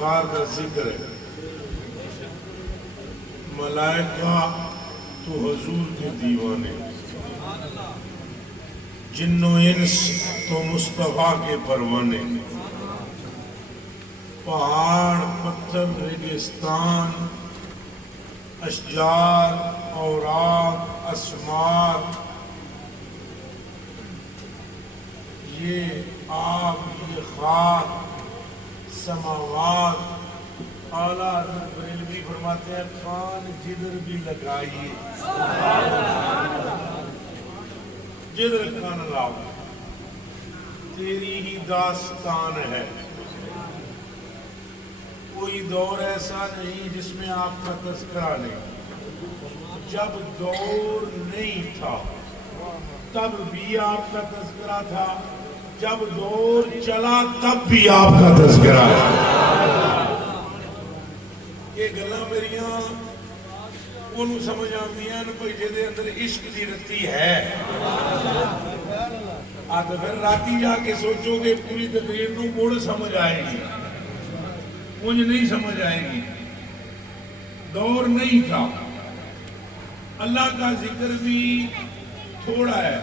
استغفار کا ذکر ہے، ملائکہ تو حضور کے دیوانے، جن و انس تو مصطفیٰ کے پروانے، پہاڑ پتھر ریگستان اشجار اوراق اسمار، یہ آب یہ خاک سماوات، اعلیٰ حضرت بریلوی فرماتے ہیں کان جدھر بھی لگائیے، جدھر کان لاؤ تیری ہی داستان ہے، کوئی دور ایسا نہیں جس میں آپ کا تذکرہ نہیں، جب دور نہیں تھا تب بھی آپ کا تذکرہ تھا، جب دور چلا تب بھی آپ کا تذکرہ ہے۔ یہ گلاں میریاں انہوں سمجھ آتی ہیں کوئی جہدے اندر عشق دی رتی ہے، آتے پھر راتی جا کے سوچو گے پوری تقریر نو موڑ سمجھ آئے گی، مجھے نہیں سمجھ آئے گی، دور نہیں تھا، اللہ کا ذکر بھی تھوڑا ہے،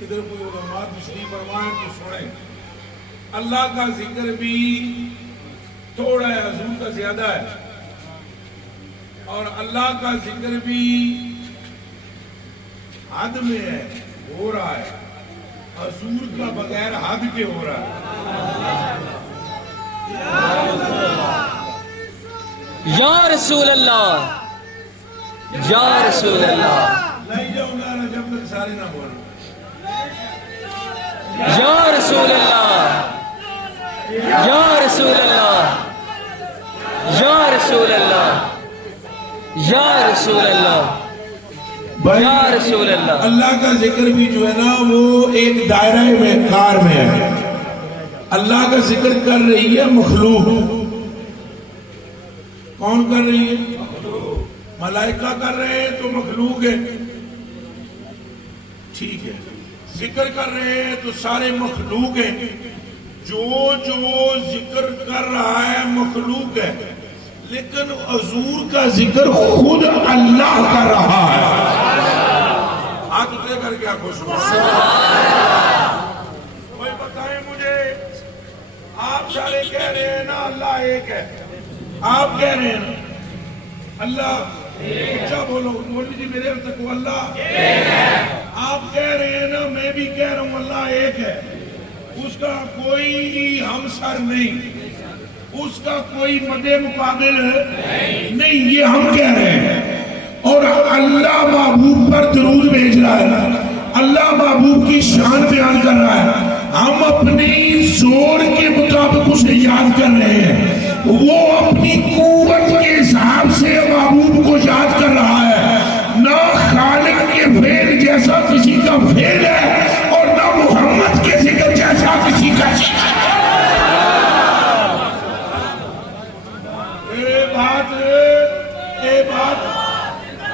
ادھر کوئی علماء تشریف فرمائیں تو سنیں، اللہ کا ذکر بھی تھوڑا ہے، حضور کا زیادہ ہے، اور اللہ کا ذکر بھی حد میں ہے، ہو رہا ہے، حضور کا بغیر حد کے ہو رہا ہے۔ یا رسول اللہ، یا رسول اللہ، نہیں جاؤں گا جب تک سارے نہ بولیں، یا رسول اللہ، یا رسول اللہ، یا رسول اللہ، یا رسول اللہ، یا رسول اللہ۔ اللہ کا ذکر بھی جو ہے نا وہ ایک دائرہ میں کار میں ہے، اللہ کا ذکر کر رہی ہے مخلوق، کون کر رہی ہے؟ ملائکہ کر رہے ہیں تو مخلوق ہے، ٹھیک ہے، ذکر کر رہے ہیں تو سارے مخلوق ہیں، جو ذکر کر رہا ہے مخلوق ہے، لیکن حضور کا ذکر خود اللہ کر رہا ہے۔ ہاتھ اٹھے کر کیا خوش ہوا؟ کوئی بتائیں مجھے، آپ سارے کہہ رہے ہیں نا اللہ ایک ہے، آپ کہہ رہے ہیں نا اللہ، اچھا بولو، مولوی جی میرے تک وہ اللہ ایک ہے، آپ کہہ رہے ہیں نا، میں بھی کہہ رہا ہوں اللہ ایک ہے، اس کا کوئی ہمسر نہیں، اس کا کوئی مد مقابل نہیں، یہ ہم کہہ رہے ہیں، اور اللہ محبوب پر درود بھیج رہا ہے، اللہ محبوب کی شان بیان کر رہا ہے، ہم اپنی زور کے مطابق اسے یاد کر رہے ہیں، وہ اپنی قوت کے حساب سے محبوب کو یاد کر رہا ہے، نہ خالق کے فعل جیسا کسی کا فعل ہے اور نہ محمد کے ذکر جیسا کسی کا ذکر ہے۔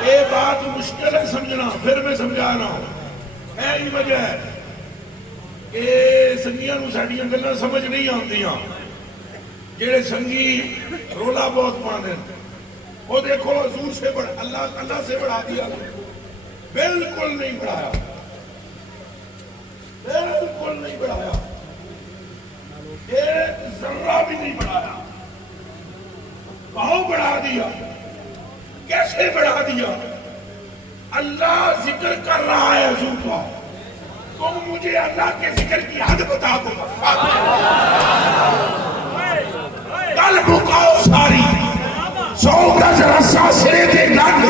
یہ بات مشکل ہے سمجھنا، پھر میں سمجھا رہا ہوں، یہی وجہ ہے کہ سنگیاں نو ساڈیاں گلاں سمجھ نہیں آندیاں، جڑے سنگی رولا بہت پاندے، وہ دیکھو حضور سے بڑھ اللہ سے بڑھا دیا، بالکل نہیں بڑھایا، بالکل نہیں بڑھایا، ایک ذرہ بھی نہیں بڑھایا، بہت بڑھا دیا، کیسے بڑھا دیا؟ اللہ ذکر کر رہا ہے حضور کا، تم مجھے اللہ کے ذکر کی حد بتا دو، کل بکاؤ ساری 100 گز رسا سرے دے لگ،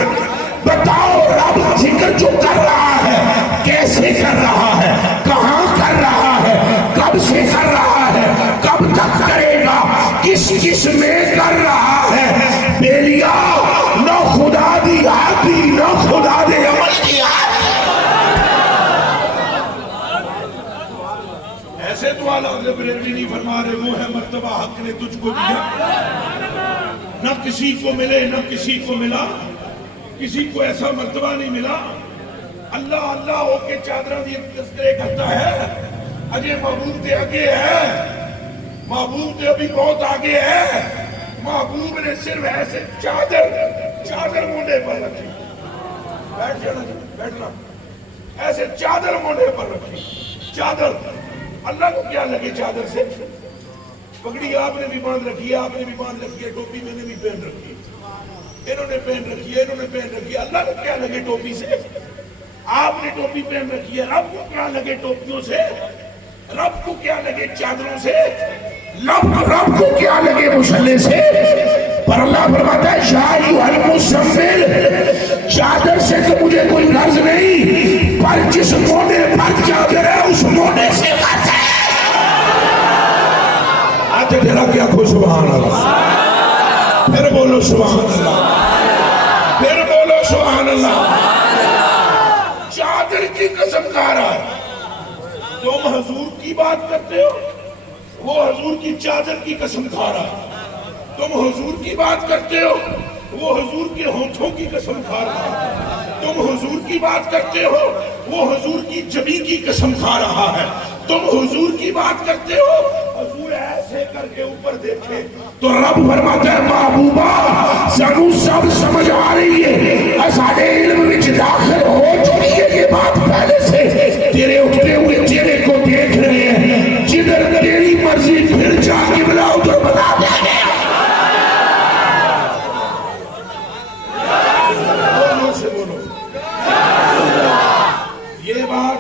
بتاؤ رب ذکر جو کر رہا ہے کیسے کر رہا ہے، کہاں کر رہا ہے، کب سے کر رہا ہے، کب تک کرے گا، کس میں کر رہا ہے، بیلیا نہ خدا دی آتی نہ خدا دے عمل کی آتی، ایسے تو اعلیٰ حضرت بریلوی نہیں فرما رہے وہ ہے مرتبہ حق نے تجھ کو دیا، نہ کسی کو ملے نہ کسی کو ملا، کسی کو ایسا مرتبہ نہیں ملا، اللہ اللہ ہو کے چادرہ دی تذکرے کرتا ہے، اجے محبوب دے آگے ہے، محبوب تو ابھی بہت آگے ہے. محبوب نے صرف ایسے چادر مونڈے پر رکھی. بیٹھ جانا جی، بیٹھنا. ایسے چادر مونڈے پر رکھی. چادر اللہ کو کیا لگے چادر سے؟ پگڑی آپ نے بھی باندھ رکھی ہے، آپ نے بھی باندھ رکھی ہے، ٹوپی میں نے بھی پہن رکھی ہے، انہوں نے پہن رکھی ہے، انہوں نے پہن رکھی ہے. اللہ کو کیا لگے ٹوپی سے؟ آپ نے ٹوپی پہن رکھی ہے. رب کو کیا لگے ٹوپیوں سے؟ رب کو کیا لگے چادروں سے؟ رب کو کیا لگے مشلے سے؟ پر اللہ فرماتا ہے یا ایھا المزمل، چادر سے تو مجھے کوئی غرض نہیں، پر جس مونے پر چادر ہے اس مونے سے غرض ہے. آتے تیرا کیا کھو سبحان اللہ. پھر بولو سبحان اللہ، پھر بولو سبحان اللہ. چادر کی قسم کھا رہا ہے. تم حضور کی بات کرتے ہو، وہ حضور کی چادر کی قسم کھا رہا ہے. تم حضور کی بات کرتے ہو، وہ حضور کے ہونٹوں کی قسم کھا رہا ہے. تم حضور کی بات کرتے ہو، وہ حضور کی جبی کی قسم کھا رہا ہے. تم حضور کی بات کرتے ہو، حضور ایسے کر کے اوپر دیکھے تو رب فرماتا ہے محبوبہ سانو سب سمجھ آ رہی ہے، ساڈے علم وچ داخل ہو چکی ہے یہ بات پہلے سے. تیرے اٹھتے ہوئے چہرے کو دیکھ رہے ہیں، جدھر تیری مرضی پھر جا قبلہ ادھر بتا دیں گے. بولو سے بولو یہ بات.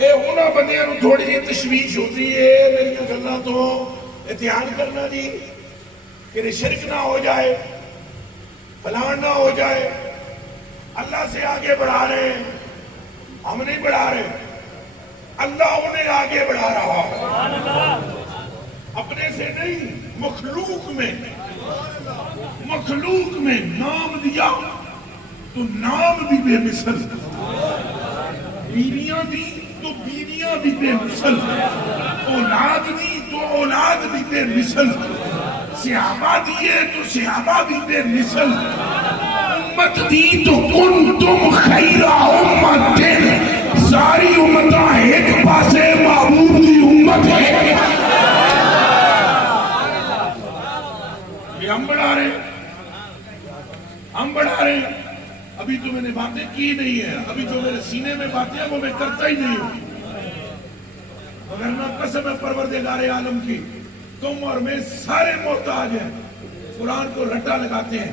انہاں بندیاں نوں تھوڑی جی تشویش ہوتی ہے میری گلاں تو دھیان کرنا جی کہ شرک نہ ہو جائے، فلان نہ ہو جائے. اللہ سے آگے بڑھا رہے ہیں، ہم نہیں بڑھا رہے، اللہ انہیں آگے بڑھا رہا ہے. اپنے سے نہیں، مخلوق میں نام دیا تو نام بھی بے مثل، بیویاں دی تو بیویاں بھی بے مثل، اولاد دی تو اولاد بھی بے مثل، صحابہ دیے تو صحابہ بھی بے مثل، امت دی تو کنتم خیر امت، ساری امتاں ایک پاسے محبوب دی امت ہے. یہ ہم بڑھا رہے ہیں، ہم بڑھا رہے ہیں. ابھی تو میں نے باتیں کی نہیں ہیں، ابھی جو میرے سینے میں باتیں ہیں وہ میں کرتا ہی نہیں ہوں. مگر قسم ہے پروردگار عالم کی، تم اور میں سارے محتاج ہیں. قرآن کو رٹا لگاتے ہیں،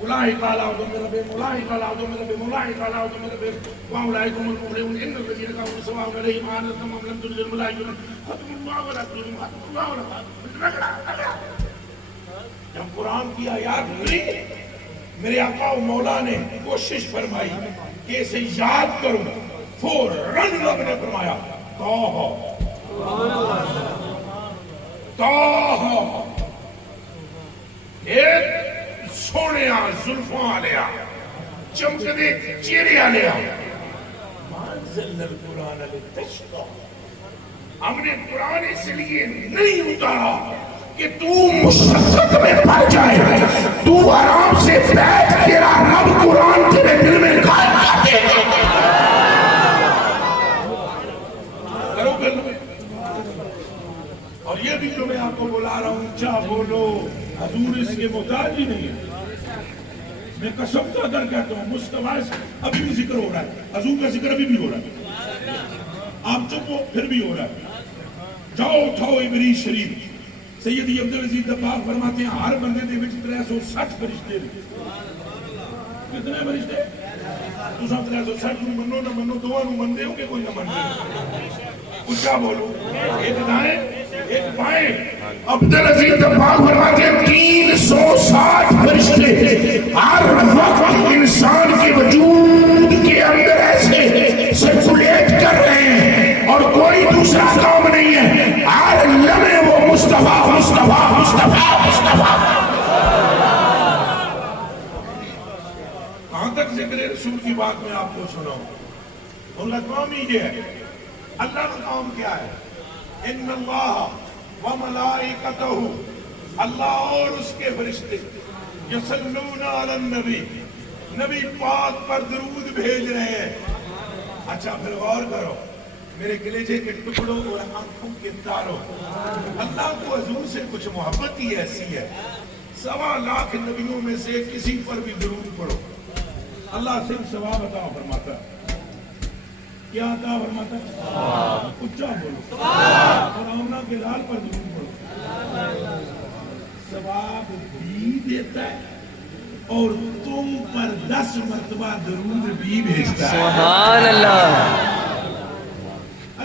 اولئک علی ھدی من ربہم، اولئک علی ھدی من ربہم، اولئک علی ھدی من ربہم واولئک هم المفلحون. ان الذین کفروا سواء علیہم انذرتم ام لم تنذرهم لا یؤمنون ختم اللہ ولا تنذرهم ختم اللہ ولا رگڑا. جب قرآن کی آیات ہوئی، میرے آقا و مولا نے کوشش فرمائی کہ اسے یاد کروں. فوراً رب نے فرمایا طه، ایک سونے زلفاں آلیا، چمکدے چہرے آلیا. ما انزلنا القرآن لتشقى، ہم نے قرآن اس لیے نہیں اتارا کہ تو مشقت میں پڑ جائے، تو آرام سے بیٹھ، تیرا رب قرآن تیرے دل میں قائم کر دے. کرو گل میں. اور یہ بھی جو میں آپ کو بلا رہا ہوں، کیا بولو، حضور اس کے محتاج ہی نہیں ہے. میں قسم کا در کہتا ہوں، مصطفیٰ ابھی بھی ذکر ہو رہا ہے، حضور کا ذکر ابھی بھی ہو رہا ہے. آپ چپ ہو پھر بھی ہو رہا ہے. جاؤ اٹھاؤ عبری شریف. سیدی عبدالعزیز دباغ فرماتے ہیں ہر بندے دے وچ 360 فرشتے نے. کتنے فرشتے؟ تساں 360 نوں منو نہ منو، دوواں نوں مندے ہو کہ کوئی نہ مندے؟ اونچا بولو. ایک دائیں ایک بائیں. عبدالعزیز دباغ فرماتے ہیں 360 فرشتے ہر وقت انسان کے وجود کے اندر ایسے سرکولیٹ کر رہے ہیں اور کوئی دوسرا کام نہیں ہے. ہر لمحے وہ مصطفیٰ مصطفیٰ مصطفیٰ مصطفیٰ. کہاں تک ذکر رسول کی بات میں آپ کو سناؤں؟ ان کا کام ہی یہ ہے. اللہ کا کام کیا ہے؟ ان اللہ وملائکتہ، اللہ اور اس کے فرشتے یصلون علی النبی، نبی پاک پر درود بھیج رہے ہیں. اچھا پھر غور کرو، میرے کلیجے کے ٹکڑوں اور آنکھوں کے تاروں، اللہ کو حضور سے کچھ محبت ہی ایسی ہے، 1.25 لاکھ نبیوں میں سے کسی پر بھی درود پڑھو، اللہ صرف ثواب عطا فرماتا ہے۔ کیا عطا فرماتا ہے؟ اچھا بولو، اور آمنہ کے لال پر درود پڑھو، ثواب بھی دیتا ہے اور تم پر 10 مرتبہ درود بھی بھیجتا ہے۔ سبحان اللہ۔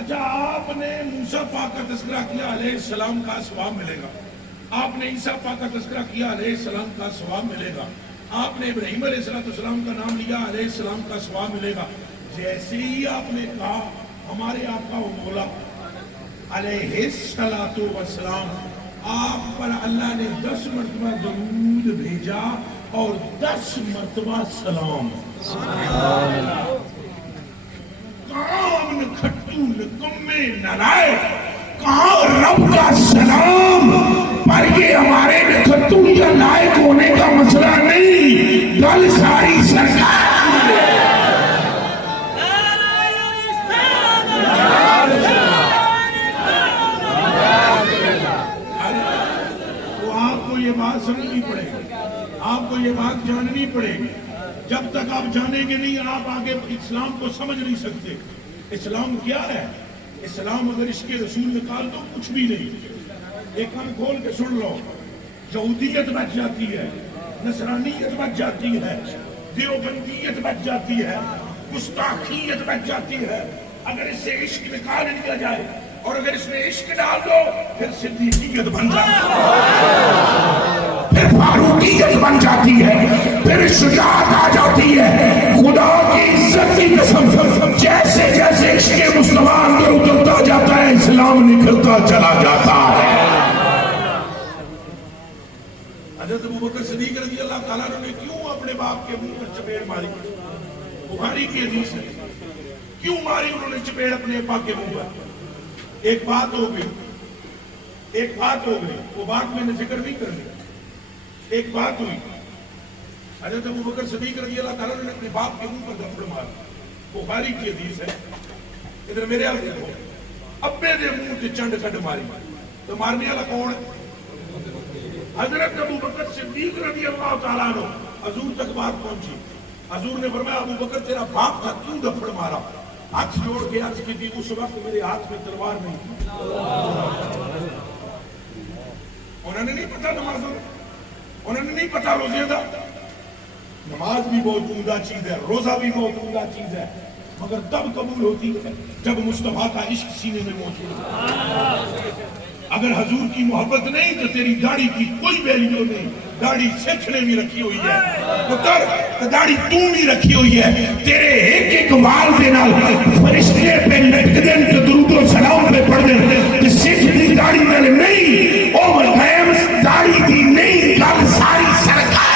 اچھا، آپ نے موسیٰ پاک کا تذکرہ کیا، علیہ السلام کا ثواب ملے گا۔ آپ نے عیسیٰ پاک کا تذکرہ کیا، علیہ السلام کا ثواب ملے گا۔ آپ نے ابراہیم علیہ السلام کا نام لیا، علیہ السلام کا ثواب ملے گا۔ جیسے ہی آپ نے کہا ہمارے آقا و مولا علیہ السلام، آپ پر اللہ نے 10 مرتبہ درود بھیجا اور 10 مرتبہ سلام۔ کام کھٹو نکمے نلائے، کہاں رب کا سلام، پر یہ ہمارے کھٹو یا لائق ہونے کا مسئلہ نہیں، گل ساری سرکار تو آپ کو یہ بات سمجھنی پڑے گی، آپ کو یہ بات جاننی پڑے گی۔ جب تک آپ جانیں گے نہیں، آپ آگے اسلام کو سمجھ نہیں سکتے۔ اسلام کیا ہے؟ اسلام اگر اس کے رسول نکال دو کچھ بھی نہیں۔ ایک کان کھول کے سن لو، یہودیت بچ جاتی ہے، نصرانیت بچ جاتی ہے، دیوبندیت بچ جاتی ہے، گستاخیت بچ جاتی ہے۔ اگر اس سے عشق نکال لیا جائے اور اگر اس میں عشق ڈال دو، پھر صدیقیت بن جاتی ہے، پھر فاروقیت بن جاتی ہے، پھر شجاعت آ جاتی ہے۔ خدا کی عزت کی قسم، جیسے جیسے عشق مصطفیٰ اندر اترتا جاتا ہے، اسلام نکھرتا چلا جاتا ہے۔ حضرت ابوبکر صدیق رضی اللہ تعالیٰ نے کیوں اپنے باپ کے منہ پر چپیڑ ماری؟ بخاری کی حدیث ہے، کیوں ماری انہوں نے چپیڑ اپنے ابا کے منہ پر؟ ایک بات ہو گئی، ایک بات ہو گئی، وہ بات میں نے ذکر نہیں کرنی۔ ایک بات ہوئی، حضرت ابوبکر صدیق رضی اللہ تعالیٰ نے اپنے باپ کے منہ پر دھپڑ مارا، بخاری کی حدیث ہے۔ ادھر میرے حال دیکھو، ابے دے منہ سے چنڈ کٹ ماری، تو مارنے والا کون ہے؟ حضرت ابوبکر صدیق رضی اللہ تعالیٰ عنہ۔ حضور تک بات پہنچی، حضور نے فرمایا ابوبکر تیرا باپ تھا، کیوں دھپڑ مارا؟ ہاتھ جوڑ کے عرض کی تھی، اس وقت میرے ہاتھ میں تلوار نہیں تھی۔ انہوں نے نہیں پتا نمازوں، انہوں نے نہیں پتا روزے دا۔ نماز بھی بہت عمدہ چیز ہے، روزہ بھی بہت عمدہ چیز ہے، مگر تب قبول ہوتی ہے جب مصطفیٰ کا عشق سینے میں موجود ہے۔ اگر حضور کی محبت نہیں تو تیری داڑھی کی کوئی ویلیو نہیں۔ داڑھی سکھ نے بھی رکھی ہوئی ہے، پتر داڑھی تو بھی رکھی ہوئی ہے، تیرے ایک ایک وال دے نال فرشتے پہ لٹک دیں تو درود و سلام پہ پڑھ دیں۔ سکھ دی داڑھی نال نہیں، او غیم داڑھی دی نہیں، گل ساری سرکار۔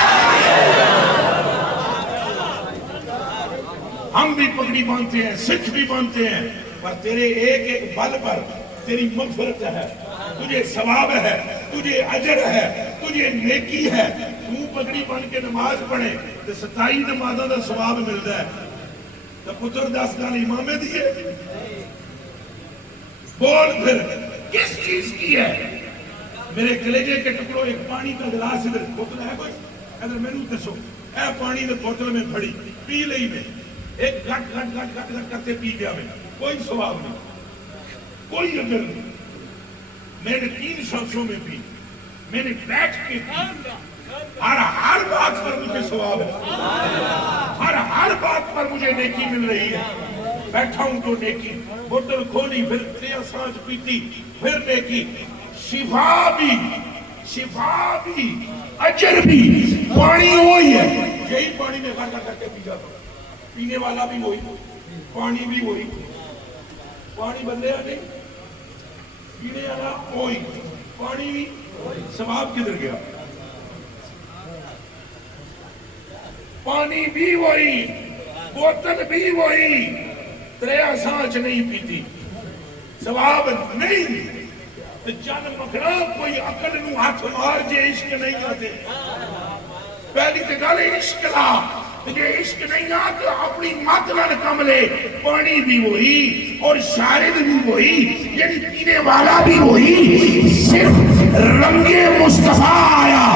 ہم بھی پگڑی باندھتے ہیں، سکھ بھی باندھتے ہیں، پر تیرے ایک ایک بل پر تیری مغفرت ہے، تجھے ثواب ہے، تجھے اجر ہے، تجھے نیکی ہے۔ تو پگڑی باندھ کے نماز پڑھے تو 27 نمازوں کا ثواب ملتا ہے، تو پتر 10 گال امامے دیے۔ بول پھر کس چیز کی ہے؟ میرے کلیجے کے ٹکڑوں، ایک پانی کا گلاس ادھر بوتل ہے کوئی؟ ادھر میں نے دسو، اے پانی نے بوتل میں پھڑی، پی لئی میں، ایک گھٹ گھٹ گھٹ گھٹ گھٹ کرتے پی گیا میں، کوئی ثواب نہیں، کوئی اجر نہیں۔ میں نے 3 شخصوں میں پی، میں نے بیٹھ کے پی، ہر بات پر مجھے ثواب ہے، ہر بات پر مجھے نیکی مل رہی ہے۔ بیٹھا ہوں تو نیکی، بوتل کھولی پھر 3 سانس پیتی، پھر نیکی، شفا بھی اجر بھی۔ پانی وہی ہے، یہی پانی میں گھر کر کے پی جاتا ہوں، پینے والا بھی وہی، پانی بھی وہی، پانی بدلیا نہیں، پینے والا وہی، پانی بھی۔ ثواب کدھر گیا؟ پانی بھی وہی، بوتل بھی وہی، 3 سانچ نہیں پیتی، ثواب نہیں۔ جن مکھنا کوئی عقل نو ہاتھ مار جے عشق نہیں آتے۔ پہلی تے گل عشق لا، یہ عشق نہیں آ تو اپنی مت نہ کملے، پانی بھی وہی اور شارد بھی وہی، یعنی پینے والا بھی وہی، صرف رنگ مصطفیٰ آیا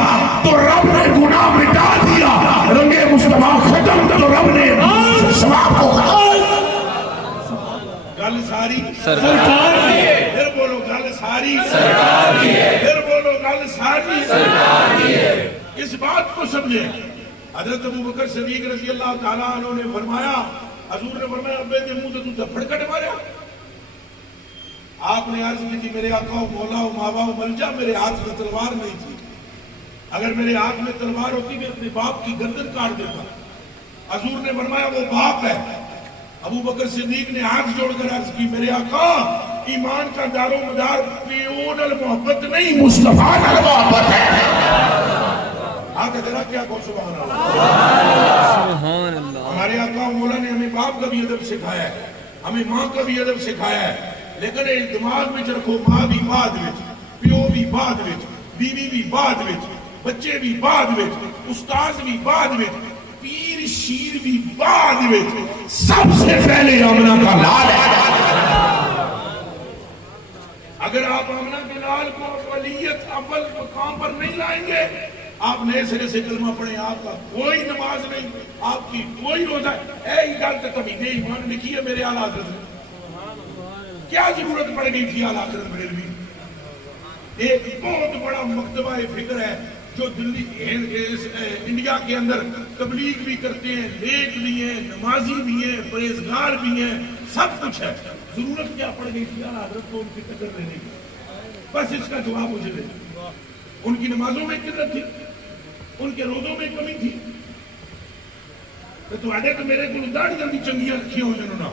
تو رب نے گناہ مٹا دیا، رنگ مصطفیٰ ختم تو رب نے ثواب کو ختم۔ گل ساری سرکار کی ہے، پھر بولو گل ساری سرکار کی ہے، پھر بولو گل ساری سرکار کی ہے۔ اس بات کو سمجھے، حضرت ابوبکر صدیق رضی اللہ تعالیٰ عنہ نے فرمایا، حضور نے فرمایا ابے دے منہ تو تھپڑ کٹ ماریا۔ آپ نے عرض کی تھی میرے آقا و مولا و ماوا و ملجا، میرے ہاتھ میں تلوار نہیں تھی، اگر میرے ہاتھ میں تلوار ہوتی میں اپنے باپ کی گردن کاٹ دیتا۔ حضور نے فرمایا وہ باپ ہے۔ ابوبکر صدیق نے ہاتھ جوڑ کر عرض کی میرے آقا ایمان کا دار و مدار پیون المحبت نہیں مصطفیٰ المحبت ہے۔ آگے ذرا کیا کہو سبحان اللہ۔ سبحان اللہ۔ ہمارے آقا مولا نے ہمیں باپ کا بھی ادب سکھایا ہے، ہمیں ماں کا بھی ادب سکھایا ہے، لیکن ایک دماغ میں رکھو ماں بھی بعد وچ، پیو بھی بعد وچ، بیوی بھی بعد وچ، بچے بھی بعد وچ، استاد بھی بعد وچ، پیر شیر بھی بعد وچ، سب سے پہلے آمنہ کا لال ہے۔ اگر آپ آمنہ کے لال کو ولیت اول مقام پر نہیں لائیں گے، آپ نئے سرے سے کلمہ پڑھیں، آپ کا کوئی نماز نہیں، آپ کی کوئی روزہ اے گل تو تمید ایمان لکھی ہے میرے اعلیٰ حضرت نے۔ کیا ضرورت پڑ گئی تھی اعلیٰ حضرت بریلوی؟ ایک بہت بڑا مکتبہ فکر ہے جو دلی انڈیا کے اندر تبلیغ بھی کرتے ہیں، لیک بھی ہیں، نمازی بھی ہیں، پرہیزگار بھی ہیں، سب کچھ ہے۔ ضرورت کیا پڑ گئی تھی اعلیٰ حضرت کو ان کی قدر لینے کی؟ بس اس کا جواب مجھے دے۔ ان کی نمازوں میں قدرت تھی، ان کے روزوں میں کمی تھی، تو آڈے تو میرے کو داڑھی جلدی چنگیاں رکھی ہو جنہوں نے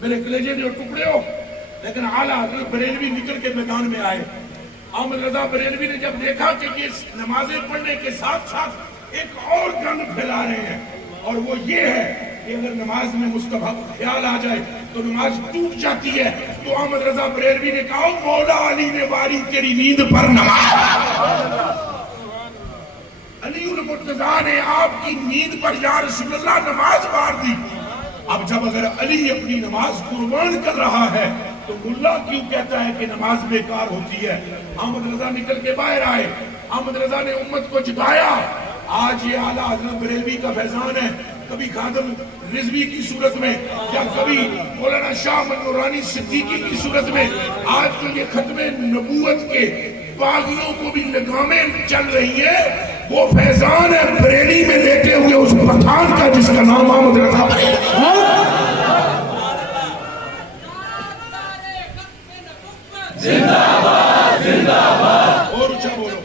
میرے کلیجے دے اور ٹکڑے ہو، لیکن اعلیٰ حضرت بریلوی نکل کے میدان میں آئے۔ احمد رضا بریلوی نے جب دیکھا کہ یہ نمازیں پڑھنے کے ساتھ ساتھ ایک اور گند پھیلا رہے ہیں، اور وہ یہ ہے کہ اگر نماز میں مصطفیٰ کا خیال آ جائے تو نماز ٹوٹ جاتی ہے، تو احمد رضا بریلوی نے کہا مولا علی نے واری تیری نیند پر نماز، علی المرتضیٰ نے آپ کی نیند پر یا رسول اللہ نماز وار دی۔ اب جب اگر علی اپنی نماز قربان کر رہا ہے تو ملا کیوں کہتا ہے کہ نماز بیکار ہوتی ہے؟ احمد رضا نکل کے باہر آئے، احمد رضا نے امت کو جگایا۔ آج یہ اعلیٰ حضرت بریلوی کا فیضان ہے، کبھی خادم رضوی کی صورت میں یا کبھی مولانا شاہ منورانی صدیقی کی صورت میں، آج تو یہ ختم نبوت کے باغیوں کو بھی لگامیں چل رہی ہے۔ وہ فیضان ہے بریلی میں لیتے ہوئے اس پٹھان کا جس کا نام احمد رضا بریلوی۔ زندہ باد، زندہ باد، اور اچھا بولو،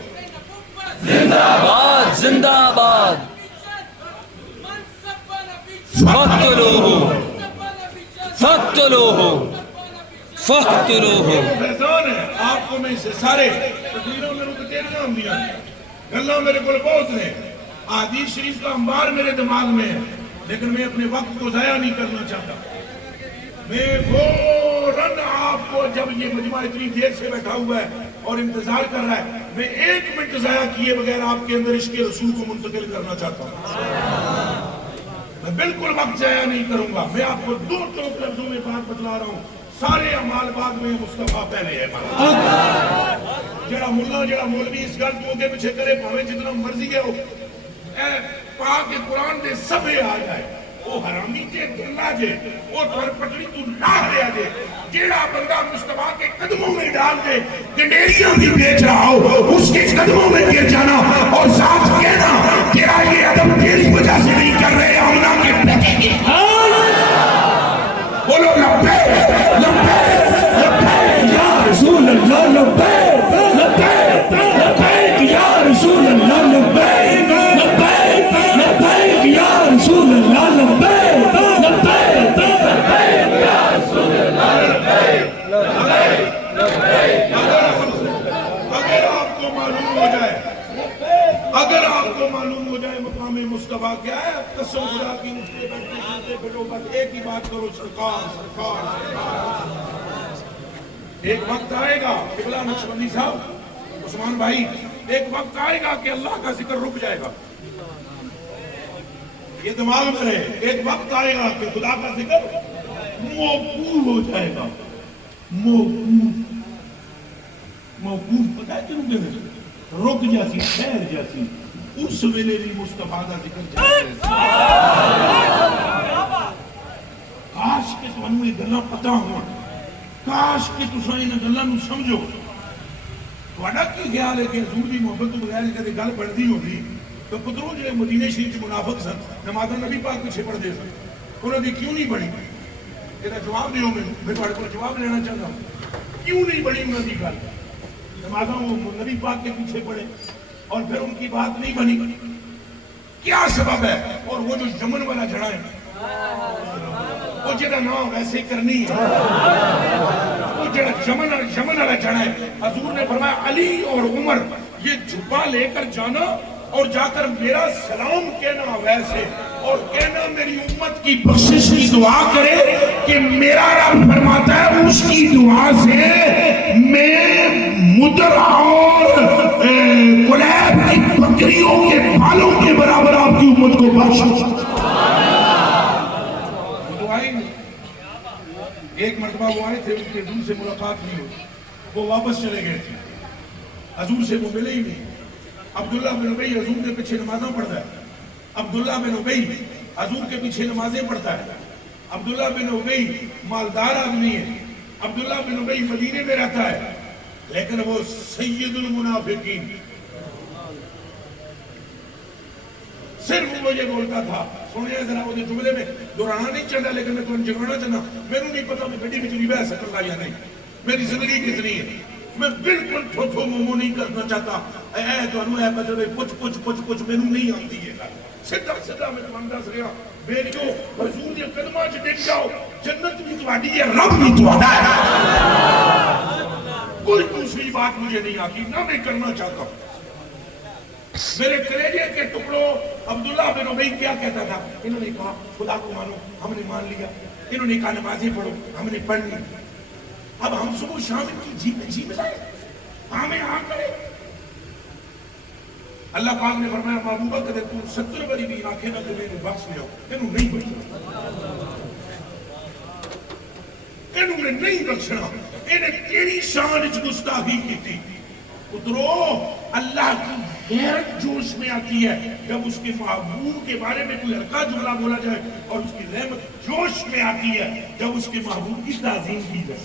زندہ باد، زندہ باد۔ فاقتلوہ، فاقتلوہ، فاقتلوہ۔ فیضان ہے آپ کو میں اسے سارے تقریروں میں رکتے نام دیا، گلہ میرے کو بہت نے، حدیث شریف کا انبار میرے دماغ میں ہے، لیکن میں اپنے وقت کو ضائع نہیں کرنا چاہتا۔ میں فوراً آپ کو جب یہ مجمع اتنی دیر سے بیٹھا ہوا ہے اور انتظار کر رہا ہے، میں 1 منٹ ضائع کیے بغیر آپ کے اندر عشق رسول کو منتقل کرنا چاہتا ہوں۔ میں بالکل وقت ضائع نہیں کروں گا، میں آپ کو 2 لفظوں میں بات بتلا رہا ہوں۔ سارے اعمال بعد میں، مصطفیٰ پہلے ہے۔ جڑا ملا جڑا مولوی اس گل کو اگے پیچھے کرے بھاویں جتنا مرضی ہے ہو، اے پاک قرآن دے صفحے آ جائے، وہ حرامی جے گلا جے، وہ تھوڑ پٹڑی تو نہ رہا جے، جیڑا بندہ مصطفیٰ کے قدموں میں ڈال دے گنڈیریاں بھی بیچ رہا ہو، اس کے قدموں میں گر جانا اور ساتھ کہنا تیرا یہ ادب تیری وجہ سے نہیں کر رہے آمنہ کے بیٹے کے۔ بولو لبیک لبیک لبیک یا رسول اللہ، لبیک لبیک لبیک یا رسول اللہ، لبیک لبیک لبیک یا رسول اللہ، لبیک لبیک لبیک یا رسول اللہ، لبیک لبیک لبیک۔ اگر آپ کو معلوم ہو جائے، اگر آپ کو معلوم ہو جائے مقام مصطفیٰ کیا ہے، قسم خدا کی اٹھتے بیٹھتے چلتے پھرو، بس ایک ہی بات کرو، سرکار سرکار سرکار۔ ایک وقت آئے گا قبلہ نقشبندی صاحب، عثمان بھائی، ایک وقت آئے گا کہ اللہ کا ذکر رک جائے گا، یہ دماغ میں رہے، ایک وقت آئے گا کہ خدا کا ذکر موقوف ہو جائے گا. موقوف پتہ ہے کیوں کہ رک جیسی خیر جیسی اس ویلے بھی مصطفیٰ کا ذکر جائے. کاش کہ تمہیں یہ گلاں پتہ ہوں، کاش کہ تساں ان گلاں نوں سمجھو. تہاڈا کی خیال ہے کہ حضور دی محبت تو بغیر کدے گل بنتی ہوندی تو پترو جو مدینے شریف منافق سن نماز نبی پاک پیچھے پڑھتے سن انہوں نے کیوں نہیں بڑھی؟ یہ جواب دیو میں تھوڑے کو جواب لینا چاہتا ہوں. کیوں نہیں بڑھی انہوں کی گل؟ نمازاں وہ نبی پاک کے پیچھے پڑے اور پھر ان کی بات نہیں بنی. کیا سبب ہے؟ اور وہ جو یمن والا جھڑا ہے وہ جڑا نام ویسے کرنی ہے، وہ جڑا یمن والا جھڑا ہے، حضور نے فرمایا علی اور عمر یہ جھپا لے کر جانا اور جا کر میرا سلام کہنا ویسے اور کہنا میری امت کی بخشش کی دعا کرے کہ میرا رب فرماتا ہے اس کی دعا سے میں مدر اور قلیب کی بکریوں کے بالوں کے برابر آپ کی امت کو بخشوں. ایک مرتبہ وہ آئے تھے، ان کے حضور سے ملاقات نہیں ہوئی، وہ واپس چلے گئے تھے، حضور سے وہ ملے ہی نہیں. عبداللہ بن ابی حضور کے پیچھے نمازیں پڑھتا ہے، عبداللہ بن ابی حضور کے پیچھے نمازیں پڑھتا ہے. عبداللہ بن ابی مالدار آدمی ہے، عبداللہ بن ابی مدینے میں رہتا ہے، لیکن وہ سید المنافقین. صرف وہ یہ بولتا تھا، سنیا ذرا وہ جملے میں دہرانا نہیں چاہتا لیکن میں تمہیں جگانا چاہتا، میں نے نہیں پتا میں گڈی وچ نہیں بہ سکتا یا نہیں، میری زندگی کتنی ہے، میں بالکل تھو مومو نہیں کرنا چاہتا. اے تانوں اے پتہ ہے کچھ مینوں نہیں آندی ہے گل، سیدھا میں تمہیں دس رہا بیٹیو حضور دے قدماں وچ ڈگ جاؤ، جنت بھی تہاڈی ہے، رب بھی تہاڈا ہے. کوئی دوسری بات مجھے نہیں آتی، نہ میں کرنا چاہتا ہوں. میرے کلیجے کے ٹکڑوں عبداللہ بن ابی کیا کہتا تھا؟ انہوں نے کہا خدا کو مانو، ہم نے مان لیا. انہوں نے کہا نمازیں پڑھو، ہم نے پڑھ لی. اب ہم صبح شام کی جی بجائے ہمیں کرے. اللہ پاک نے فرمایا محبوبہ کہ تو 70 بری بھی آنکھیں نہ تو میرے بخش لے آؤ، انہوں نہیں بخشنا، انہوں نے نہیں بخشنا. انہیں تیری شان وچ گستاخی کی تھی. پترو اللہ کی غیرت جوش میں آتی ہے جب اس کے محبوب کے بارے میں کوئی ہلکا جملہ بولا جائے، اور اس کی رحمت جوش میں آتی ہے جب اس کے محبوب کی تعظیم کی جائے.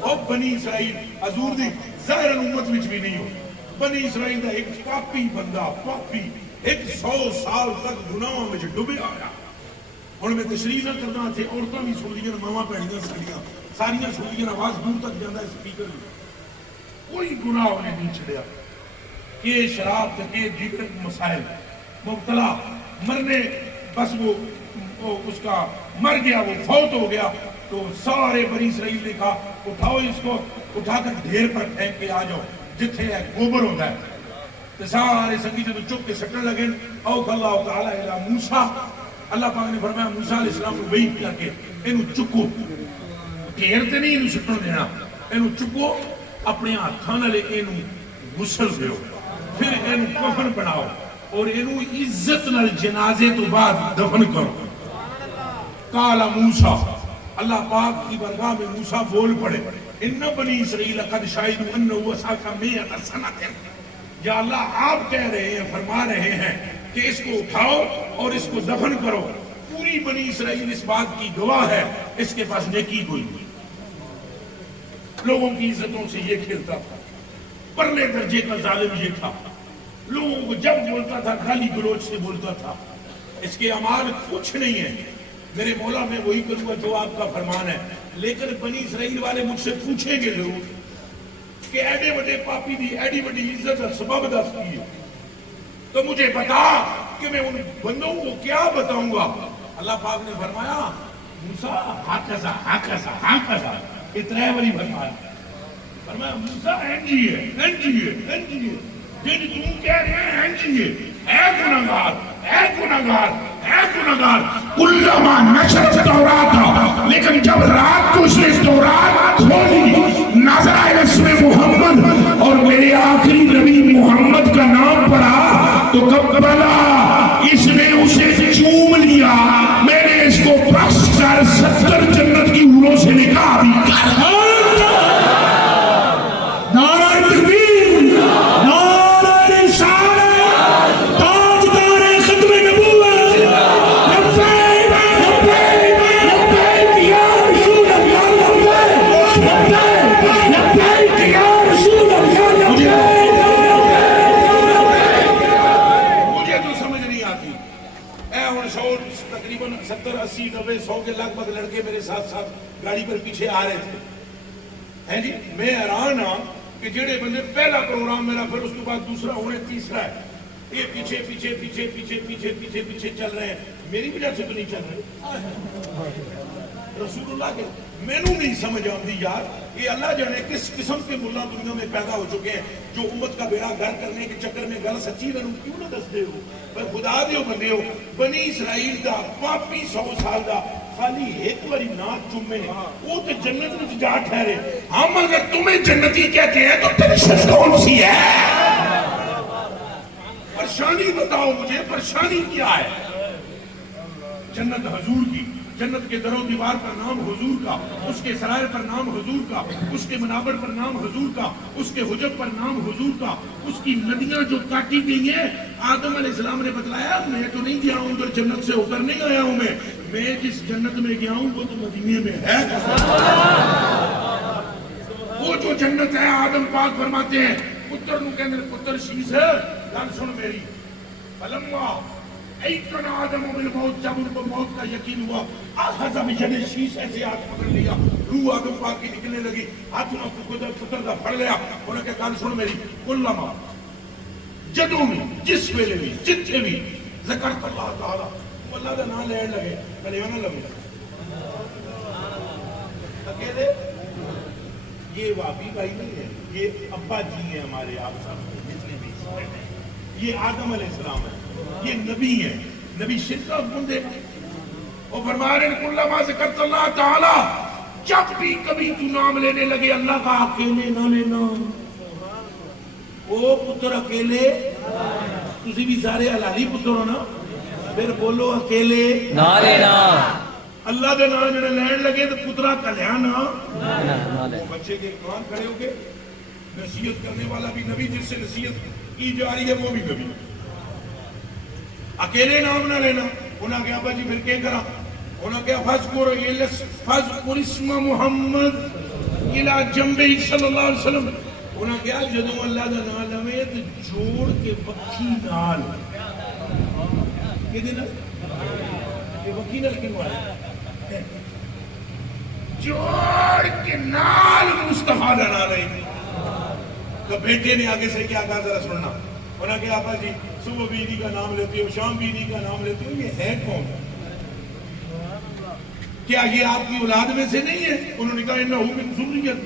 اور بنی اسرائیل حضور دی ظاہر امت وچ بھی نہیں ہو. بنی اسرائیل دا ایک پاپی بندہ، پاپی 100 سال تک گناہوں میں ڈوبے آیا. اور میں تشریح نہ کرنا تھے، عورتوں بھی سن لیاں، ماما پہنیاں ساریاں سن لیاں، آواز دور تک جاندہ ہے سپیکر میں. کوئی گناہ انہیں نہیں چھڑیا کہ شراب تکے دیگر مسائل مبتلا مرنے، بس وہ اس کا مر گیا، وہ فوت ہو گیا. تو سارے بنی اسرائیل نے کہا اٹھاؤ اس کو، اٹھا کر ڈھیر پر پھینک کے آ جاؤ جتھے ہے گوبر ہوتا ہے. تو سارے سنگی جب چپ کے سٹنے لگے. او اللہ تعالیٰ الہ موسیٰ، اللہ پاک نے فرمایا موسیٰ علیہ السلام کو وحی کیا کہ انہوں چکو، ڈھیر تے نہیں انہوں سٹن دینا، انہوں چکو اپنے ہاتھاں نال انہوں غسل دیو، پھر انہوں کفن بناؤ اور انہوں عزت نال جنازے تو بعد دفن کرو. قال موسیٰ، اللہ پاک کی برگاہ میں موسیٰ بول پڑے ان بنی اسرائیل قد شاہدوا انہ وسعک میۃ سنۃ. یا اللہ آپ کہہ رہے ہیں، فرما رہے ہیں کہ اس کو اٹھاؤ اور اس کو دفن کرو. پوری بنی اسرائیل اس بات کی گواہ ہے اس کے پاس نیکی کوئی نہیں. لوگوں کی عزتوں سے یہ کھیلتا تھا، پرلے درجے کا ظالم یہ تھا. لوگوں کو جب بولتا تھا گالی گلوچ سے بولتا تھا. اس کے اعمال کچھ نہیں ہے. میرے مولا میں وہی کروں گا جو آپ کا فرمان ہے. لیکن بنی اسرائیل والے مجھ سے پوچھیں گے ضرور کہ ایڈے بڑے پاپی دی ایڈی بڑی عزت کا سبب دس کی ہے، تو مجھے بتا کہ میں ان بندوں کو کیا بتاؤں گا. اللہ پاک نے فرمایا موسیٰ ہاکذا اتنے بڑی فرمایا موسیٰ اینجی ہے جن تم کہہ رہے ہیں اینجی ہے. اے گناہگار کلما نشرت تورات، لیکن جب رات کو اس نے تورات کھولی نظر آئے اس میں محمد اور میرے آخری نبی محمد کا نام پڑھا تو قبلا اس نے اس اے ہن 100 تقریباً 70 80 90 100 کے لگ بھگ لڑکے میرے ساتھ ساتھ گاڑی پر پیچھے آ رہے تھے ہیں جی. میں حیران ہاں کہ جڑے بندے پہلا پروگرام میرا پھر اس کے بعد دوسرا ہونے تیسرا ہے یہ پیچھے پیچھے پیچھے پیچھے پیچھے پیچھے پیچھے چل رہے ہیں. میری وجہ سے تو نہیں چل رہے رسول اللہ کے. مینوں نہیں سمجھ آتی یار یہ اللہ جانے کس قسم کے ملا دنیا میں پیدا ہو چکے ہیں جو امت کا بیڑا گھر کرنے کے چکر میں گل سچی انہوں کیوں نہ دس دے ہو. پر خدا دیو بندے ہو بنی اسرائیل دا پاپی 100 سال دا خالی ایک باری نات چومے وہ تو جنت میں جا ٹھہرے. ہم اگر تمہیں جنتی کہتے ہیں تو ٹینشن کون سی ہے؟ پریشانی بتاؤ مجھے پریشانی کیا ہے؟ جنت حضور کی. جنت کے در و دیوار پر نام حضور کا اس کے سرائر پر نام حضور کا اس کے منابر پر نام حضور کا اس کے حجب پر نام حضور کا اس کی ندیاں جو کاٹی گئی ہیں آدم علیہ السلام نے بتلایا میں تو نہیں گیا ہوں ادھر جنت سے ہو کر نہیں آیا ہوں میں جس جنت میں گیا ہوں وہ تو مدینے میں ہے. وہ جو جنت ہے آدم پاک فرماتے ہیں پتر نو کہندے پتر شیش ہے گل سن میری فلما ایتنا آدم بالموت جب ان کو موت کا یقین ہوا آخذ بجد شیش ایسے ہاتھ پکڑ لیا روح آدم پاک کی نکلنے لگی ہاتھ میں پتر کا پھڑ لیا انہوں نے کہا گل سن میری کلما جدوں میں جس ویلے بھی جتھے بھی ذکرت اللہ تعالی وہ اللہ کا نام لین لگے کلیاں نہ لگے اکیلے. یہ واپی بھائی نہیں ہے یہ ابا جی ہیں ہمارے آپ سب جتنے بھی بیٹھے ہیں یہ آدم علیہ السلام ہے یہ نبی ہے. نبی شرکا بندے وہ فرما رہے ہیں کلما ذکرت اللہ تعالی جب بھی کبھی تو نام لینے لگے اللہ کا اکیلے نہ لینا. او پتر اکیلے تسی بھی سارے حلالی پتر ہو نا پھر بولو اکیلے نہ لینا. اللہ دے نام جڑے لین لگے تو پترا کلیا نہ بچے کے کان کھڑے ہو کے نصیحت کرنے والا بھی نبی جس سے نصیحت کی جا رہی ہے وہ بھی نبی. اکیلے نام نہ لینا. انہاں کہا ابا جی پھر کیا کرا انہاں کہا فذکر اسم محمد الى جنبہ صلی اللہ علیہ وسلم. انہاں کہا جدوں اللہ دا نام لوے تو جوڑ کے وکھی نال کدی نال یہ وکھی نال کیوں آیا جوڑ کے نال مصطفیٰ دا نام لے. تو بیٹے نے آگے سے کیا کہا ذرا سننا. انہوں نے کہا ابا جی صبح بیوی کا نام لیتے ہو شام بیوی کا نام لیتے ہو یہ ہے کون؟ کیا یہ آپ کی اولاد میں سے نہیں ہے؟ انہوں نے کہا انہو من ذریت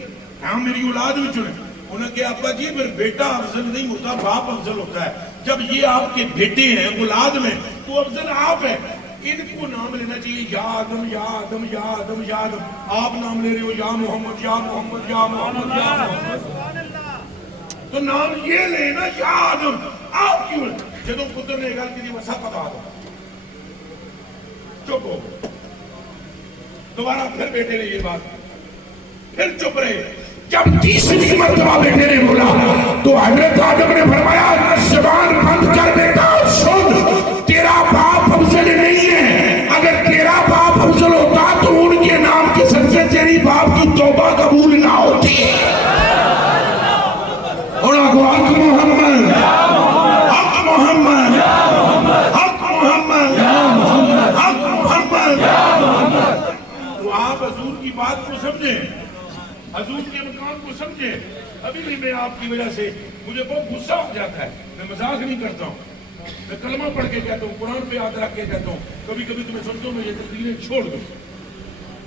ہاں میری اولاد میں چنے. انہوں نے کہا ابا جی پھر بیٹا افضل نہیں ہوتا باپ افضل ہوتا ہے. جب یہ آپ کے بیٹے ہیں اولاد میں تو افضل آپ ہے. ان کو نام لینا چاہیے یا آدم یا آدم یا آدم یا آدم. آپ نام لے رہے ہو یا محمد یا محمد یا محمد یا محمد تو نام یہ لینا یا آدم آپ کیوں جدو پتر نے گل کی مسا پتا دو چپ ہو. دوبارہ پھر بیٹے نے یہ بات پھر چپ رہے. جب تیسری مرتبہ بیٹے نے بولا تو حضرت آدم نے فرمایا زبان بند کر بیٹا سن تیرا باپ افضل نہیں ہے. اگر تیرا باپ افضل ہوتا تو ان کے نام کے صدقے تیری باپ کی توبہ قبول نہ ہوتی. حق محمد حق محمد حق محمد حق محمد. تو آپ حضور کی بات کو سمجھیں حضور کے مقام کو سمجھیں. ابھی بھی میں آپ کی وجہ سے مجھے بہت غصہ ہو جاتا ہے. میں مذاق نہیں کرتا ہوں میں کلمہ پڑھ کے کہتا ہوں قرآن پہ یاد رکھ کے کہتا ہوں. کبھی کبھی تمہیں سنتا ہوں میں یہ تقریریں چھوڑ دوں.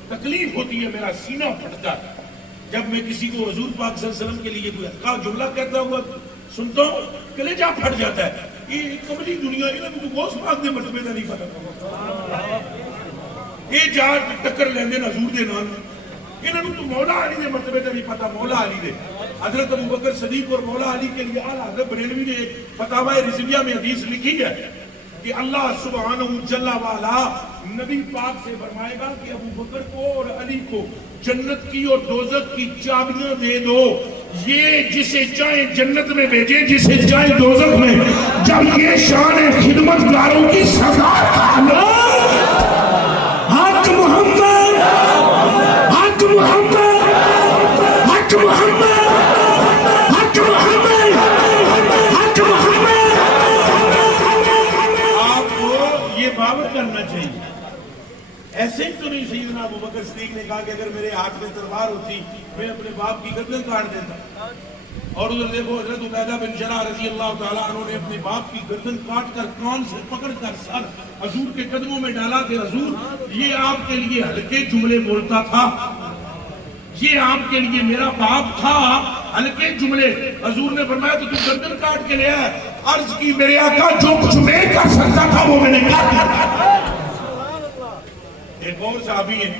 تکلیف ہوتی ہے میرا سینہ پھٹتا ہے جب میں کسی کو حضور پاک صلی اللہ علیہ وسلم کے لیے کوئی حقا جملہ کہتا ہوا سنتا ہوں کلیجہ پھٹ جاتا ہے. یہ کملی دنیا انہوں نے غوث پاک دے مرتبے کا نہیں پتا. یہ جا ٹکر لیندے حضور دے نام انہوں نے تو مولا علی دے مرتبے کا نہیں پتا. مولا علی دے حضرت ابو بکر صدیق اور مولا علی کے لیے اعلیٰ حضرت بریلوی نے ایک فتاوی رضویہ میں حدیث لکھی ہے کہ اللہ سبحانہ جل وعلا نبی پاک سے فرمائے گا کہ ابو بکر کو اور علی کو جنت کی اور دوزخ کی چابیاں دے دو. یہ جسے چاہیں جنت میں بھیجیں جسے چاہیں دوزخ میں. جب یہ شان خدمت گاروں کی سزا حق محمد حق محمد حق محمد حق محمد حق محمد. آپ کو یہ بغاوت کرنا چاہیے. ایسے ہی تو نہیں سیدنا ابو بکر صدیق نے کہا کہ اگر میرے ہاتھ میں تلوار ہوتی میں اپنے باپ کی گردن کاٹ دیتا. اور ادھر دیکھو حضرت عبیدہ بن جراح رضی اللہ تعالیٰ عنہ نے اپنے باپ کی گردن کاٹ کر کان سے پکڑ کر سر حضور کے قدموں میں ڈالا کہ حضور یہ آپ کے لیے ہلکے جملے بولتا تھا, یہ آپ کے لیے میرا باپ تھا, ہلکے جملے. حضور نے فرمایا تو گردن کاٹ کے لے آیا. عرض کی میرے آقا جو کچھ میں کر سکتا تھا وہ میں نے کر دیا. ایک اور صحابی ہیں,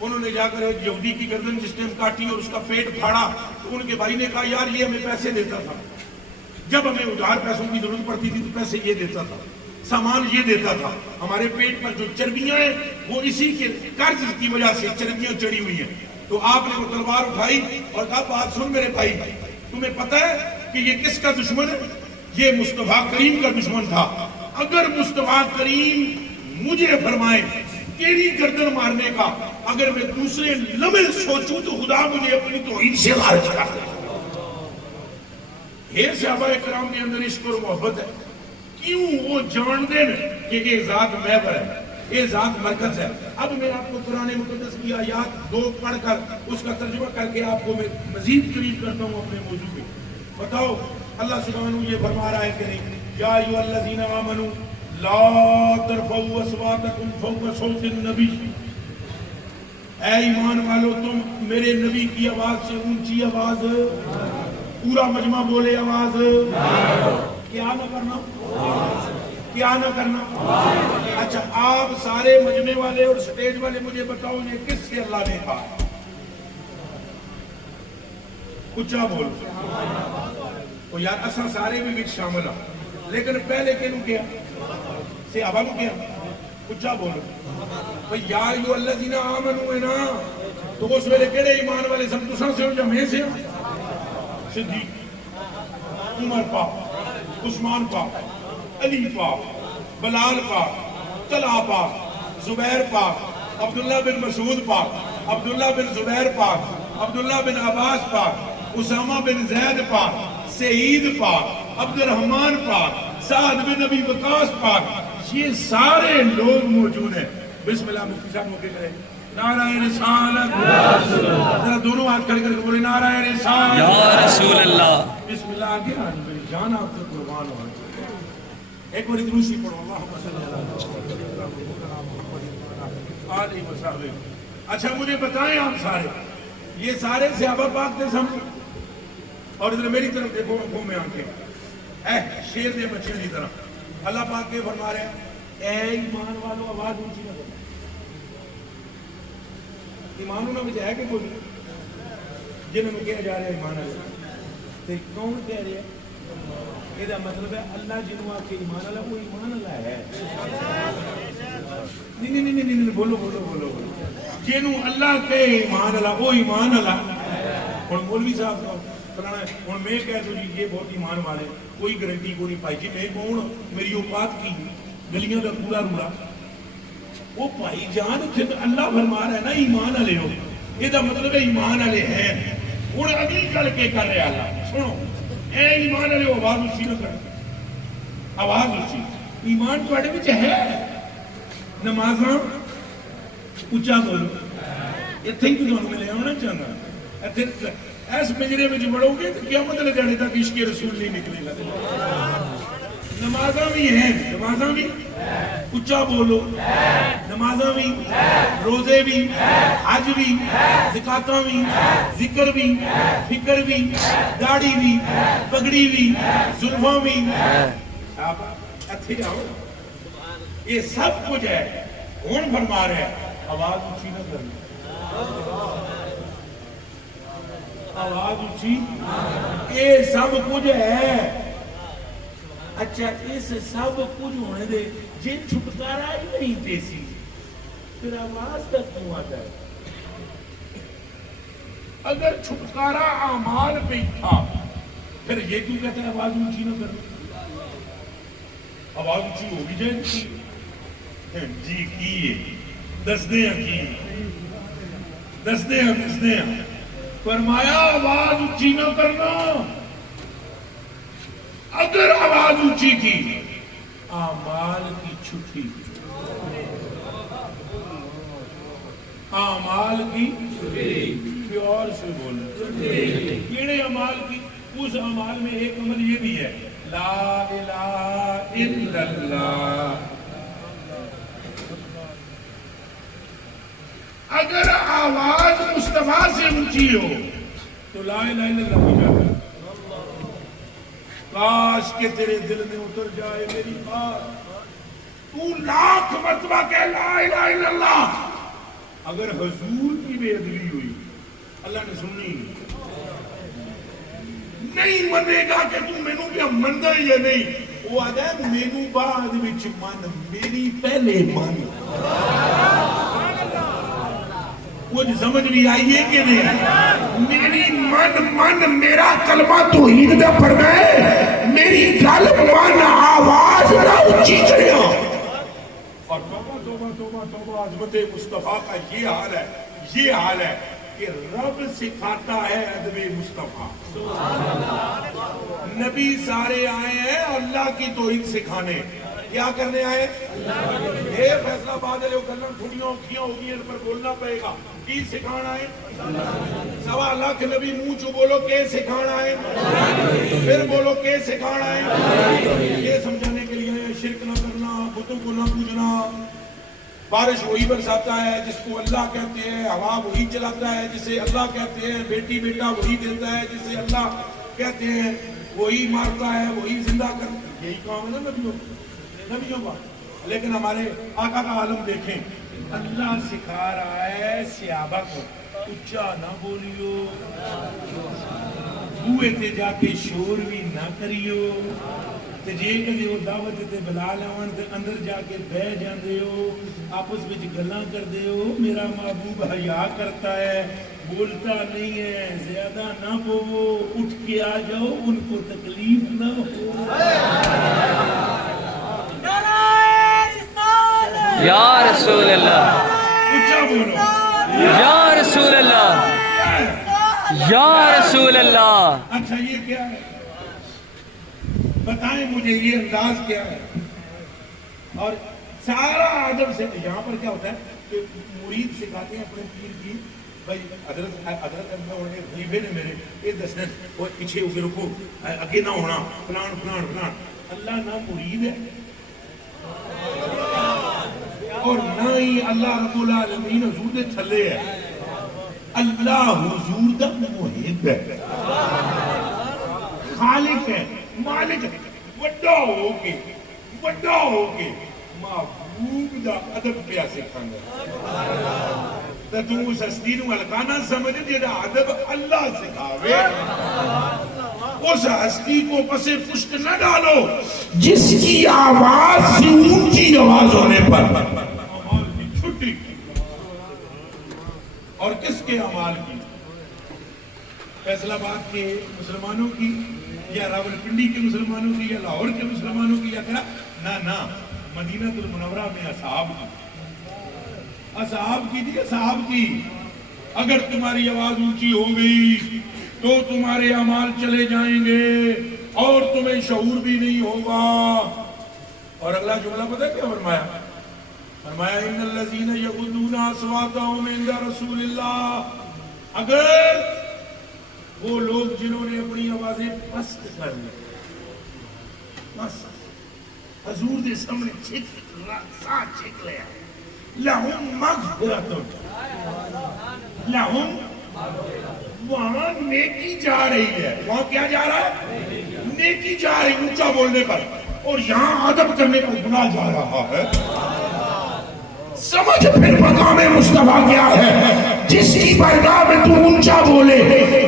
انہوں نے جا کر ایک یہودی کی گردن جس ٹائم کاٹی اور اس کا پیٹ پھاڑا تو ان کے بھائی نے کہا یار یہ ہمیں پیسے دیتا تھا, جب ہمیں ادھار پیسوں کی ضرورت پڑتی تھی تو پیسے یہ دیتا تھا, سامان یہ دیتا تھا, ہمارے پیٹ پر جو چربیاں ہیں وہ اسی کے قرض کی وجہ سے چربیاں چڑھی ہوئی ہیں. تو آپ نے وہ تلوار اٹھائی اور کہا بات سن میرے بھائی, تمہیں پتہ ہے کہ یہ کس کا دشمن ہے؟ یہ مصطفیٰ کریم کا دشمن تھا. اگر مصطفیٰ کریم مجھے فرمائے تیری گردن مارنے کا, اگر میں دوسرے لمحے سوچوں تو خدا مجھے اپنی توحید سے خارج کر دے. یہ صحابہ کرام کے اندر عشق اور محبت ہے. کیوں وہ جانتے ہیں کہ یہ ذات محور ہے, یہ ذات مرکز ہے. اب میں آپ کو قرآن مقدس کی آیات 2 پڑھ کر اس کا ترجمہ کر کے آپ کو میں مزید قریب کرتا ہوں اپنے موضوع پہ. بتاؤ اللہ سبحانہ یہ فرما رہا ہے کہ نہیں, یا ایھا الذین آمنوا لا ترفعوا اصواتکم فوق صوت النبی, اے ایمان والو تم میرے نبی کی آواز سے اونچی آواز, پورا مجمع بولے آواز, کیا نہ کرنا, کیا نہ کرنا. اچھا آپ سارے مجمع والے اور سٹیج والے مجھے بتاؤ یہ کس سے اللہ نے کہا؟ اچھا بول. تو یار اساں سارے بھی بچ شامل ہوں, لیکن پہلے کنوں کیا صحابہ کو کیا؟ اچھا بولو بھئی یا ایھا الذین آمنوا ہے نا, تو اس ویلے کیڑے ایمان والے سب تساں سے ہو یا میں سے ہو؟ صدیق, عمر پاک, عثمان پاک, علی پاک, بلال پاک, طلحہ پاک, زبیر پاک, عبداللہ بن مسعود پاک, عبداللہ بن زبیر پاک, عبداللہ بن عباس پاک, اسامہ بن زید پاک, سعید پاک, عبد الرحمن پاک, سعد بن ابی وقاص پاک. یہ سارے لوگ موجود ہیں. بسم اللہ مفتی صاحب موقع کریں. نعرہ رسالت, ذرا دونوں ہاتھ کھڑے کر کے بولے نعرہ رسالت یا رسول اللہ. بسم اللہ. آگے آج میری جان آپ کو قربان ہو. ایک بار دروشی پڑھو, اللہم صلی اللہ علیہ وسلم. اچھا مجھے بتائیں آپ سارے, یہ سارے صحابہ پاک تھے سمجھ, اور ادھر میری طرف دیکھو آنکھوں میں آنکھیں, اے شیر دے بچے کی طرح. اللہ پاک کے فرما رہے ہیں اے ایمان والو آواز اونچی نہ کرو. ایمانوں نہ مجھے ہے کہ کوئی جنہوں نے کہا جا رہا ہے ایمان اللہ, تو کون کہہ رہے ہیں؟ یہ مطلب ہے اللہ جنہوں آ کے ایمان اللہ, وہ ایمان اللہ ہے. نہیں نہیں نہیں نہیں, بولو بولو بولو, جنہوں اللہ کے ایمان اللہ وہ ایمان اللہ. اور مولوی صاحب کا اور میں کہہ دوں جی یہ بہت ایمان والے, کوئی گارنٹی کو نہیں پائی. جی میں کون, میری اوقات کی گلیاں کا پورا روڑا. وہ بھائی جان اللہ فرما رہا ہے نا ایمان والے ہو, یہ مطلب ہے ایمان والے ہیں. ہوں اگلی گل کے کر رہے اللہ سنو, اے ایمان والے آواز اچھی نہ کر, آواز اچھی. ایمان تھوڑے وچ ہے, نمازاں اچا بولو. اتنے ہی تو تمہیں میں لے آنا چاہنا, ایس پنجرے میں جو بڑھو گے تو کیا مطلب جانے تک عشق رسول نہیں نکلے گا. نمازاں بھی ہیں, نمازاں بھی اچا بولو, نمازاں بھی, روزے بھی, حج بھی, زکاتاں بھی, ذکر بھی, فکر بھی, داڑھی بھی, پگڑی بھی, زلفاں بھی. آپ اچھے آؤ, یہ سب کچھ ہے. کون فرما رہے ہیں آواز اچھی نہ کرنا, آواز اچھی, یہ سب کچھ ہے. اچھا اس سب کچھ ہونے دے جی چھٹکارا ہی نہیں دیسی, پھر آواز تک کیوں آتا ہے؟ اگر چھٹکارا اعمال پہ تھا پھر یہ کیوں کہتا ہے آواز اونچی نہ کرنا؟ آواز اونچی ہوگی جائے جی کی دس دیں کی دس دیں فرمایا آواز اونچی نہ کرنا. اگر آواز اونچی کی اعمال کی چھٹی اعمال کی پیور سے بولنا کیڑے اعمال کی اس اعمال میں ایک عمل یہ بھی ہے لا الہ الا اللہ اگر آواز مصطفیٰ سے اونچی ہو تو لا الہ الا اللہ ہو جاتا ہے کاش کہ تیرے دل میں اتر جائے میری بات تو لاکھ مرتبہ کہ لا الہ الا اللہ اگر حضور کی بے ادبی ہوئی اللہ نے سننی نہیں منے گا کہ تم مینوں کیا مندا یا نہیں وہ آدھا ہے مینوں بعد وچ من میری پہلے من وہ سمجھ بھی آئیے کہ نہیں میری من میرا کلمہ توحید دا پڑھنا ہے میری گل من آواز نہ اونچی کرے اور توبہ عظمت مصطفیٰ کا یہ حال ہے کہ رب سکھاتا ہے ادب مصطفیٰ نبی سارے آئے ہیں اللہ کی توحید سکھانے کیا کرنے آئے یہ فیصلہ باد ہے کرنا تھوڑیاں اوکھیاں ہوگی ان پر بولنا پڑے گا کی سکھانا ہے 1.25 لاکھ نبی منہ چو بولو کہ سکھانا ہے پھر بولو کہ سکھانا ہے یہ سمجھانے کے لیے شرک نہ کرنا بتوں کو نہ پوجنا بارش وہی برساتا ہے جس کو اللہ کہتے ہیں ہوا وہی چلاتا ہے جسے اللہ کہتے ہیں بیٹی بیٹا وہی دیتا ہے جسے اللہ کہتے ہیں وہی مارتا ہے وہی زندہ کرتا ہے یہی کام ہے نا نبیوں کا لیکن ہمارے آقا کا عالم دیکھیں اللہ سکھا رہا ہے صحابہ کو اچھا نہ بولیو بوئے تے جا کے شور بھی نہ کریو تے جے کدی وہ دعوت تے بلا لون تے اندر جا کے بہ جاندے ہو آپس وچ گلاں کردے ہو میرا محبوب حیا کرتا ہے بولتا نہیں ہے زیادہ نہ بولو اٹھ کے آ جاؤ ان کو تکلیف نہ ہو یا رسول اللہ اچھا بولو یا رسول اللہ یا رسول اللہ اچھا یہ کیا ہے بتائیں مجھے یہ انداز کیا ہے اور سارا ادب سے یہاں پر کیا ہوتا ہے کہ مرید سکھاتے ہیں اپنے پیر کی بھائی حضرت خلیفے نے میرے یہ دسنے وہ پیچھے ہو کے رکو اگے نہ ہونا فلان فلان فلان اللہ نہ مرید ہے اور نہ ہی اللہ رب العالمین حضور دے تھلے ہے اللہ حضور دا محب ہے خالق ہے مالک وڈا ہو کے محبوب دا ادب پیا سکھانا تے تو اس ہستی نو ہلکا نہ سمجھ جیڑا ادب اللہ سکھاوے اس ہستی کو پسے پشت نہ ڈالو جس کی آواز سے اونچی آواز ہونے پر اعمال کی چھٹی اور کس کے اعمال کی فیصل آباد کے مسلمانوں کی یا راولپنڈی کے مسلمانوں کی یا لاہور کے مسلمانوں کی یا کیا نہ مدینہ المنورہ میں اصحاب کی اگر تمہاری آواز اونچی ہو گئی تو تمہارے اعمال چلے جائیں گے اور تمہیں شعور بھی نہیں ہوگا اور اگلا جملہ پتہ ہے کیا فرمایا ان الذین یغضون اصواتهم عند رسول اللہ اگر وہ لوگ جنہوں نے اپنی آوازیں پست کر لی بس حضور دے سامنے چھک لیا لہم مغفرت لہم وہاں نیکی جا رہی ہے وہاں کیا جا رہا ہے نیکی جا رہی اونچا بولنے پر اور یہاں ادب کرنے پر گناہ جا رہا ہے سمجھ پھر مقام مصطفیٰ کیا ہے جس کی برگاہ میں تو اونچا بولے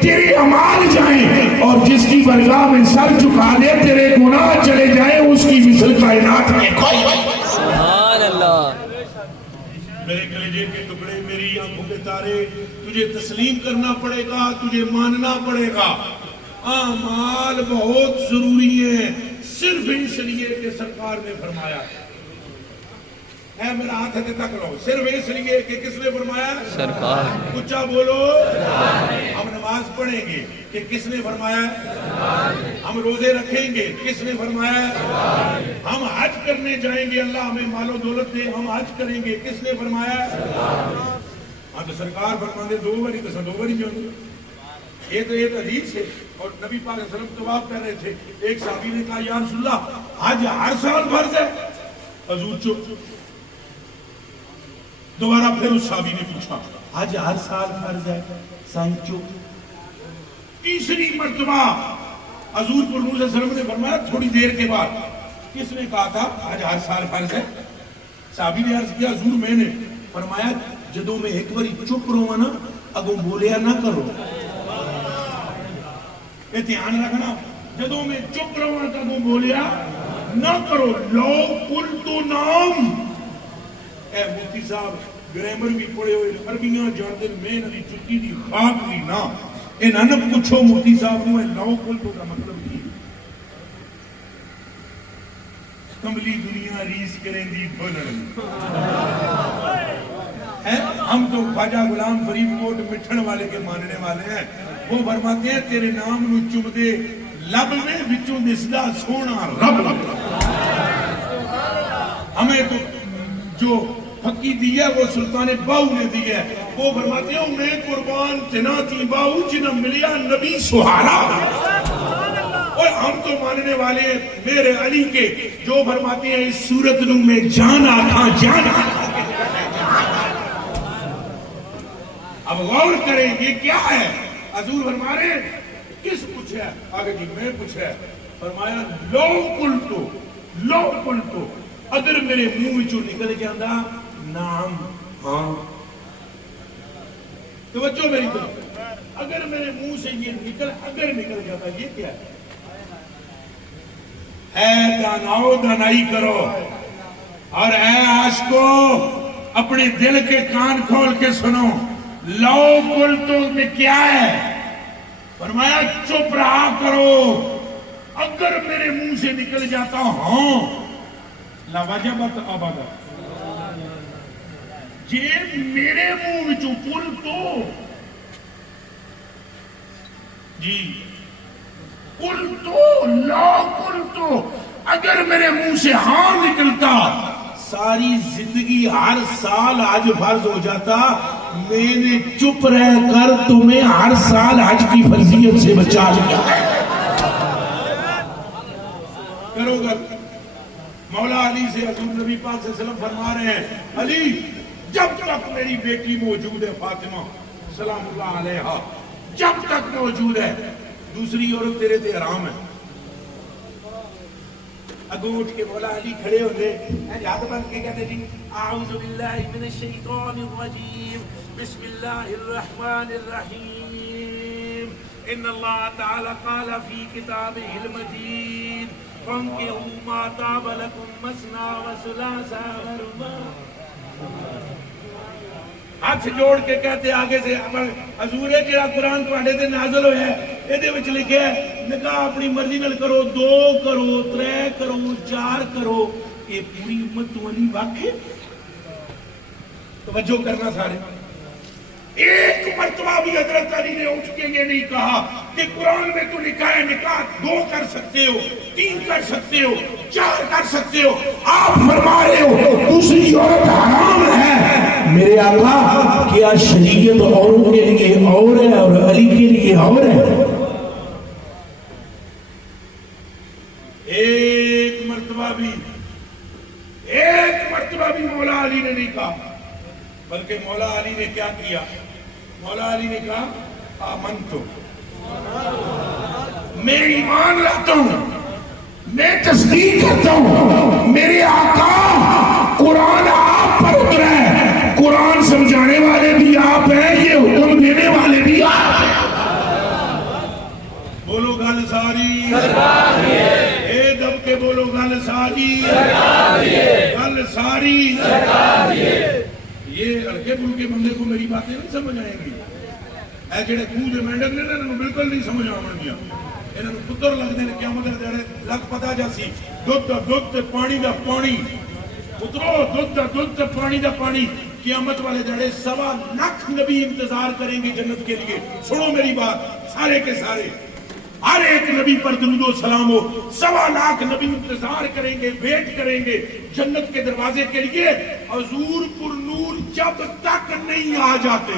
تیرے اعمال جائیں اور جس کی برگاہ میں سر جھکا دے تیرے گناہ چلے جائیں اس کی مثل کائنات میں کوئی سبحان اللہ میرے کلیجے کے ٹکڑے میری آنکھوں کے تارے تجھے تسلیم کرنا پڑے گا تجھے ماننا پڑے گا اعمال بہت ضروری ہیں صرف اس لیے کہ سرکار نے فرمایا اے فرمایا میرا ہاتھ ہے تک لو، صرف اس لیے کہ کس نے فرمایا؟ سرکار اونچا بولو۔ ہم نماز پڑھیں گے کہ کس نے فرمایا؟ ہم روزے رکھیں گے کس نے فرمایا؟ ہم حج کرنے جائیں گے، اللہ ہمیں مال و دولت دے، ہم حج کریں گے کس نے فرمایا؟ ہاں تو سرکار فرماندے دو باری تو دو باری جو یہ تو ایک حدیث ہے، اور نبی پاک صلی اللہ علیہ وسلم جواب کر رہے تھے۔ ایک صحابی نے کہا یا رسول اللہ حج ہر سال فرض ہے؟ حضور چپ۔ دوبارہ پھر اس صحابی نے پوچھا حج ہر سال فرض ہے؟ سائیں چپ۔ تیسری مرتبہ حضور پر نور صلی اللہ علیہ وسلم نے فرمایا تھوڑی دیر کے بعد کس نے کہا تھا حج ہر سال فرض ہے؟ صحابی نے عرض کیا حضور میں نے فرمایا جدوں میں ایک باری چپ رہوں نا اگوں بولیا نہ کرو۔ یہ دھیان رکھنا، جدوں میں چپ رہوں تو اگوں بولیا نہ کرو۔ لو قلت نام، اے مفتی صاحب گرامر بھی پڑھے ہوئے عربیاں جانتے میں نہ چکی دی خاک دی نا انہاں نہ پوچھو مفتی صاحب نو لو قلت کا مطلب کی کملی دنیا ریس کریں دی بھولن۔ ہم تو خواجہ غلام فرید کوٹ مٹھن والے کے ماننے والے ہیں، وہ فرماتے ہیں تیرے نام نو چم دے لب میں وچوں دسدا سونا رب لب۔ ہمیں تو جو پھکی دی ہے وہ سلطان باؤ نے دی ہے، وہ فرماتے ہیں میں قربان تنا تھی باؤ جنہ ملیا نبی سہارا۔ اور ہم تو ماننے والے میرے علی کے جو فرماتے ہیں اس صورت نو میں جانا تھا جانا۔ اب غور کریں یہ کیا ہے؟ حضور فرما رہے کس پوچھا؟ آگے جی میں پوچھا، فرمایا لو قلتو اگر میرے منہ وچوں نکل جاندا نام ہاں، توجہ میری طرف، اگر میرے منہ سے یہ اگر نکل جاتا یہ کیا ہے؟ اے داناؤ دانائی کرو، اور اے عاشقو اپنے دل کے کان کھول کے سنو۔ لو قلتو میں کیا ہے؟ فرمایا چپ رہا کرو، اگر میرے منہ سے نکل جاتا ہاں لوجبت ابدا، جے میرے منہ وچوں قلتو جی قلتو لا قلتو اگر میرے منہ سے ہاں نکلتا ساری زندگی ہر سال حج فرض ہو جاتا، میں نے چپ رہ کر تمہیں ہر سال حج کی فرضیت سے بچا لیا ہے۔ کرو گا مولا علی سے حضور نبی پاک صلی اللہ علیہ وسلم فرما رہے ہیں علی جب تک میری بیٹی موجود ہے فاطمہ سلام اللہ علیہا، جب تک موجود ہے دوسری عورت تیرے تے حرام ہے۔ اگو اٹھ کے مولا علی کھڑے ہوتے یاد بن کے کہتے جی اعوذ باللہ من الشیطان الرجیم بسم اللہ الرحمن الرحیم ان اللہ تعالی قال فی کتابہ المجید فانکحوا ما طاب لکم مثنی وثلاث ورباع۔ ہاتھ جوڑ کے کہتے آگے سے حضور جڑا قرآن تواڈے تے نازل ہویا ہے ایدے وچ لکھیا ہے نکاح اپنی مرضی نال کرو، 2 کرو، 3 کرو، 4 کرو، یہ پوری امت تو نہیں واقع۔ توجہ کرنا سارے، ایک مرتبہ بھی حضرت علی نے اٹھ کے یہ نہیں کہا کہ قرآن میں تو لکھا ہے نکاح 2 کر سکتے ہو، 3 کر سکتے ہو، 4 کر سکتے ہو، آپ فرما رہے ہو دوسری عورت حرام ہے۔ میرے آقا کیا شریعت اوروں کے لیے اور ہے اور علی کے لیے اور ہے؟ ایک مرتبہ بھی مولا علی نے نہیں کہا، بلکہ مولا علی نے کیا کیا؟ مولا علی نے کہا آمنتو، میں ایمان لاتا ہوں، میں تصدیق کرتا ہوں میرے آقا قرآن آپ پر اترا ہے، قرآن سمجھانے والے بھی آپ ہیں، یہ حکم دینے والے بھی آپ ہیں۔ بولو گل ساری، اے دب کے بولو گل ساری، گل ساری۔ یہ ہلکے پھلکے بندے کو میری باتیں نہیں سمجھ آئیں گی، اے جڑے خود مینڈک نے انہوں بالکل نہیں سمجھ آؤں، انہوں پتر لگتے ہیں قیامت دے دن لگ پتا جاسی دودھ پانی دا پانی پترو دودھ دا پانی دا پانی قیامت والے دڑے 1.25 لاکھ نبی انتظار کریں گے جنت کے لیے. سنو میری بات سارے کے سارے, ہر ایک نبی پر درود و سلام ہو. 1.25 لاکھ نبی انتظار کریں گے, ویٹ کریں گے جنت کے دروازے کے لیے. حضور پر نور جب تک نہیں آ جاتے.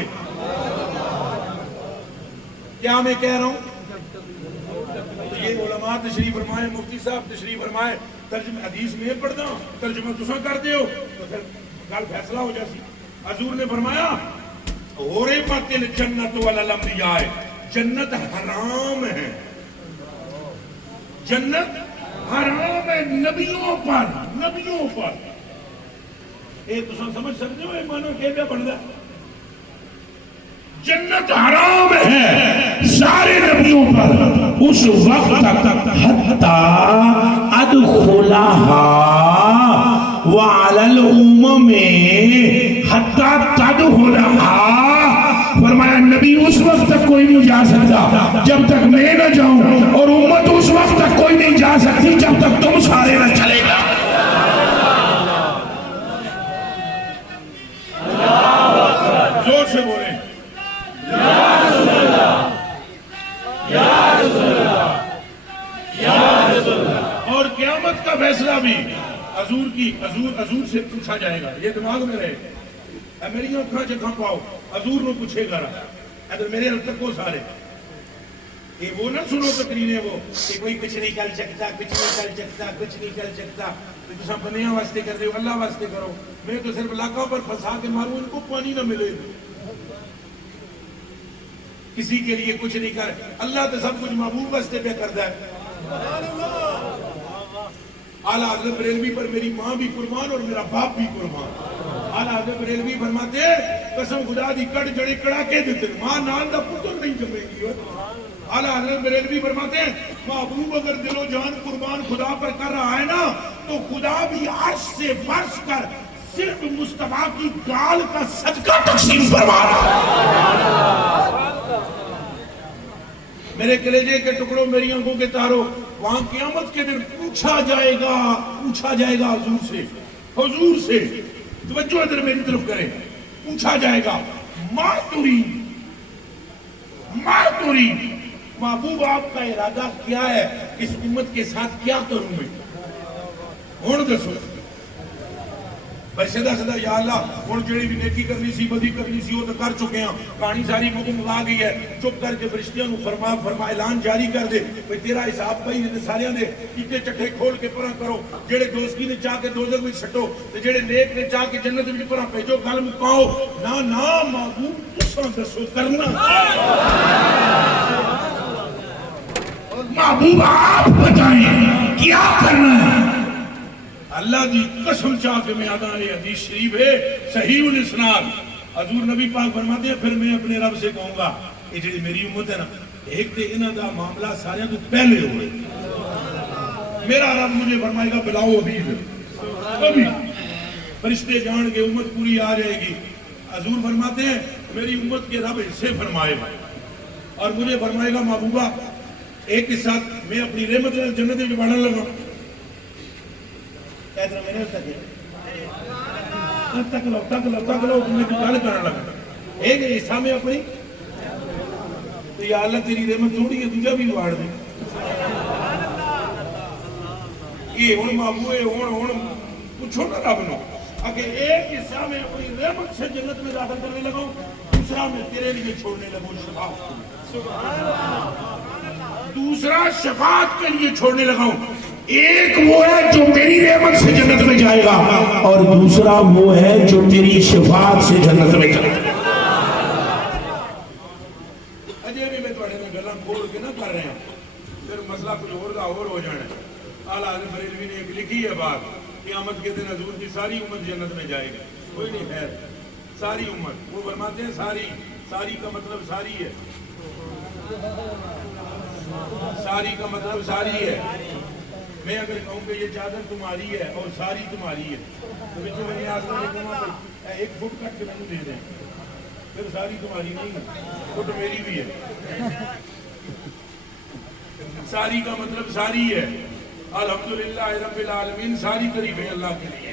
کیا میں کہہ رہا ہوں؟ تو یہ علماء تشریف فرمائے, مفتی صاحب تشریف فرمائے, ترجمہ حدیث میں پڑھتا ہوں, ترجمہ تساں کر دے ہو تو پھر گل فیصلہ ہو جاسی. حضور نے فرمایا غربت الجنت والانبیاء, جنت حرام ہے, جنت حرام ہے نبیوں پر, نبیوں پر. اے تساں سمجھ سکتے ہو اے مانو کہ پیا بندا ہے؟ جنت حرام ہے سارے نبیوں پر اس وقت تک حتی ادخلہا وعلی الامم حتی تدخلہا. فرمایا نبی اس وقت تک کوئی نہیں جا سکتا جب تک میں نہ جاؤں, اور امت اس وقت تک کوئی نہیں جا سکتی جب تک تم سارے نہ چلے گا. زور سے بولیں اور قیامت کا فیصلہ بھی حضور سے پوچھا جائے گا. یہ دماغ میں رہے, میری آنکھاں چکھاں پاؤ, حضور نے پوچھے گا اگر میرے حل تک وہ سارے یہ وہ نہ سنو تقریریں وہ کہ کوئی کچھ نہیں کر سکتا, کچھ نہیں کر سکتا, کچھ نہیں کر سکتا. تو سب بنیا واسطے کر رہے ہو, اللہ واسطے کرو. میں تو صرف علاقہ پر پھنسا کے ماروں, ان کو پانی نہ ملے. کسی کے لیے کچھ نہیں کر, اللہ تو سب کچھ محبوب واسطے پہ کرتا ہے. اعلیٰ حضرت بریلوی پر میری ماں بھی قربان اور میرا باپ بھی قربان. اعلیٰ حضرت بریلوی فرماتے قسم خدا دی کڑ جڑے کڑا کے دیتے, ماں نال دا پتر نہیں جمے گی. اعلیٰ حضرت بریلوی فرماتے ہیں محبوب اگر دل و جان قربان خدا پر کر رہا ہے نا تو خدا بھی عرش سے فرش کر صرف مصطفیٰ کی گال کا صدقہ تقسیم فرما رہا. میرے کلیجے کے ٹکڑوں, میری آنکھوں کے تاروں, وہاں قیامت کے دن پوچھا جائے گا حضور سے. توجہ ادھر میری طرف کریں. پوچھا جائے گا ما ترید, محبوب آپ کا ارادہ کیا ہے, اس امت کے ساتھ کیا کروں میں. ہوں دسو بھائی سدا یا اللہ, ہوں جڑی بھی نیکی کرنی سی بدی کرنی سی وہ تو کر چکے ہیں, کہانی ساری مکمل آ گئی ہے. چپ کر کے فرشتیاں نو فرما اعلان جاری کر دے بھئی تیرا حساب پئی نے ساریاں دے اتے چٹھے کھول کے پرا کرو. جڑے دوستی نے چاہ کے دوزخ وچ سٹو تے جڑے نیک نے چاہ کے جنت وچ پرا بھیجو. گل مکاؤ نا محبوب تساں دسو کرنا, محبوب آپ بتائیں کیا کرنا ہے. اللہ دی قسم چاہ کے میں آدھا یہ حدیث شریف ہے صحیح الاسناد. حضور نبی پاک فرماتے ہیں پھر میں اپنے رب سے کہوں گا یہ جو میری امت ہے نا, ایک تے انہاں دا معاملہ سارے تو پہلے ہوئے, میرا رب مجھے فرمائے گا بلاؤ ابھی فرشتے جان کے امت پوری آ جائے گی. حضور فرماتے ہیں میری امت کے رب حصے فرمائے اور مجھے فرمائے گا محبوبہ ایک کے ساتھ میں اپنی رحمت جنت میں بڑھنے لگا. تک لو تمہیں تو گل کرنے لگا ایک حصہ میں اپنی, تو یا اللہ تیری رحمت تھوڑی ہے دوجا بھی واڑ دے. یہ ہوں محبوب ہوں پوچھو نا رب نو اگر ایک حصہ میں اپنی رحمت سے جنت میں داخل کرنے لگا, دوسرا میں تیرے لیے چھوڑنے لگا شفاعت, دوسرا شفاعت کے لیے چھوڑنے لگا ہوں. ایک وہ ہے جو میری رحمت سے جنت میں جائے گا اور دوسرا وہ ہے جو تیری شفاعت سے جنت میں جائے گا. اجے بھی میں تھوڑے میں گلاں کھول کے نہ کر رہے ہیں, پھر مسئلہ کچھ اور کا اور ہو جانا ہے. اعلیٰ حضرت بریلوی نے ایک لکھی ہے بات, قیامت کے دن حضور کی ساری امت جنت میں جائے گی, کوئی نہیں خیر ساری امت. وہ فرماتے ہیں ساری کا مطلب ساری ہے, ساری کا مطلب ساری ہے. میں اگر کہوں کہ یہ چادر تمہاری ہے اور ساری تمہاری ہے تو میں نے آسمان نے کہا ایک فٹ کٹ کے میں دے دیں, پھر ساری تمہاری نہیں ہے, فٹ میری بھی ہے. ساری کا مطلب ساری ہے. الحمدللہ رب العالمین, ساری تعریفیں اللہ کے لیے.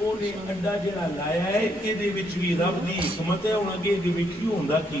ਉਹਨੇ ਅੱਡਾ ਜਿਹੜਾ ਲਾਇਆ ਹੈ ਇਹਦੇ ਵਿੱਚ ਵੀ ਰੱਬ ਦੀ ਹਕਮਤ ਹੈ। ਹੁਣ ਅੱਗੇ ਇਹਦੇ ਵਿੱਚ ਕੀ ਹੁੰਦਾ ਕੀ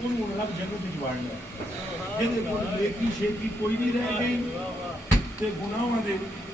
ਉਹਨੂੰ ਰੱਬ ਜੰਨਤ ਵਿੱਚ ਵਾੜਨਾ ਜਿਹਦੇ ਕੋਲ ਨੇਕੀ ਸ਼ੇਕੀ ਕੋਈ ਨਹੀਂ ਰਹਿ ਗਈ ਤੇ ਗੁਨਾਹਾਂ ਦੇ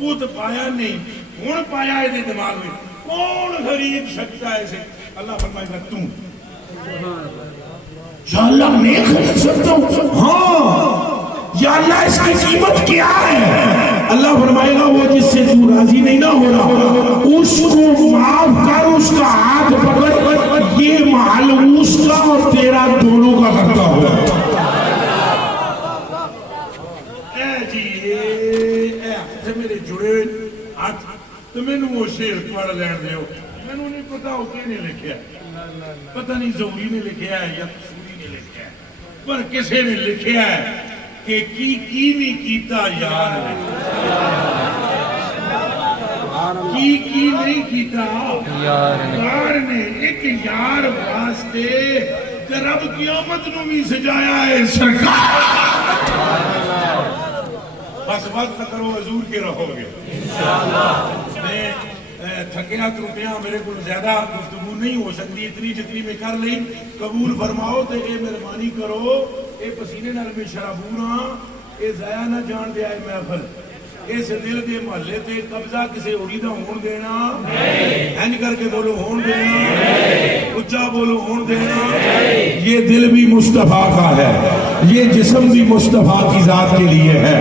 وہ تو پایا نہیں، ہوں پایا ہے دماغ میں، کون خرید سکتا ہے اسے؟ اللہ فرمائے گا تم۔ یا اللہ میں خرید سکتا ہوں؟ ہاں۔ یا اللہ اس کی قیمت کیا ہے؟ اللہ فرمائے گا وہ جس سے تو راضی نہیں نہ ہو رہا اس کو معاف کر، اس کا ہاتھ پکڑ، یہ محل اس کا اور تیرا دونوں کا کرتا ہوگا۔ اے جی اے ہاتھ میرے جڑے ہاتھ تو میں نے وہ شیر پڑھ لین دے ہو، میں نے نہیں پتا ہو کہ نہیں لکھیا، پتہ نہیں زہری نے لکھیا ہے یا سوری نے لکھیا ہے، پر کسے نے لکھیا ہے کہ کی نہیں کیتا یار نے، کی نہیں کیتا یار نے، ایک یار واسطے کہ رب قیامت نو بھی سجایا ہے سرکار۔ بس وقت کرو حضور کے رہو گے میں تھکیا ترکیا، میرے کو زیادہ گفتگو نہیں ہو سکتی، اتنی جتنی میں کر لی قبول فرماؤ تو اے مہربانی کرو، اے پسینے نال میں شرابونا، اے ضائع نہ جان دے آئے محفل، اس دل دے محلے تے قبضہ کسے اڑی دا ہون دینا، ہنج کر کے بولو ہون دینا، اچھا بولو ہون دینا۔ یہ دل بھی مصطفیٰ کا ہے، یہ جسم بھی مصطفیٰ کی ذات کے لیے ہے،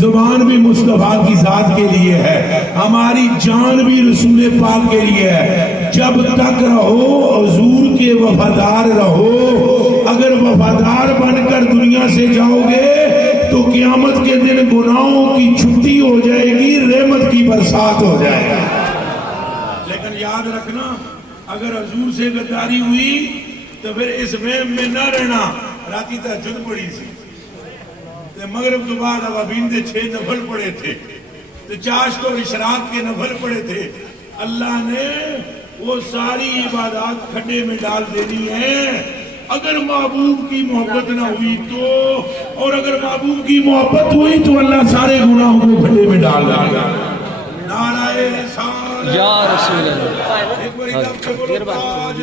زبان بھی مصطفیٰ کی ذات کے لیے ہے، ہماری جان بھی رسول پاک کے لیے ہے۔ جب تک رہو حضور کے وفادار رہو، اگر وفادار بن کر دنیا سے جاؤ گے تو قیامت کے دن گناہوں کی چھٹی ہو جائے گی، رحمت کی برسات ہو جائے گی۔ لیکن یاد رکھنا اگر حضور سے غداری ہوئی تو پھر اس وہم میں نہ رہنا۔ راتی تہجد پڑھی سی تے مغرب تو بعد اوابین دے 6 نفل پڑھے تھے تے چاشت اور اشراق کے نفل پڑھے تھے، اللہ نے وہ ساری عبادات کھڈے میں ڈال دینی ہے اگر محبوب کی محبت نہ ہوئی تو، اور اگر محبوب کی محبت ہوئی تو اللہ سارے گناہوں کو کھڈے میں ڈال دے گا۔ نعرہ رسالت یا رسول اللہ۔ ایک بار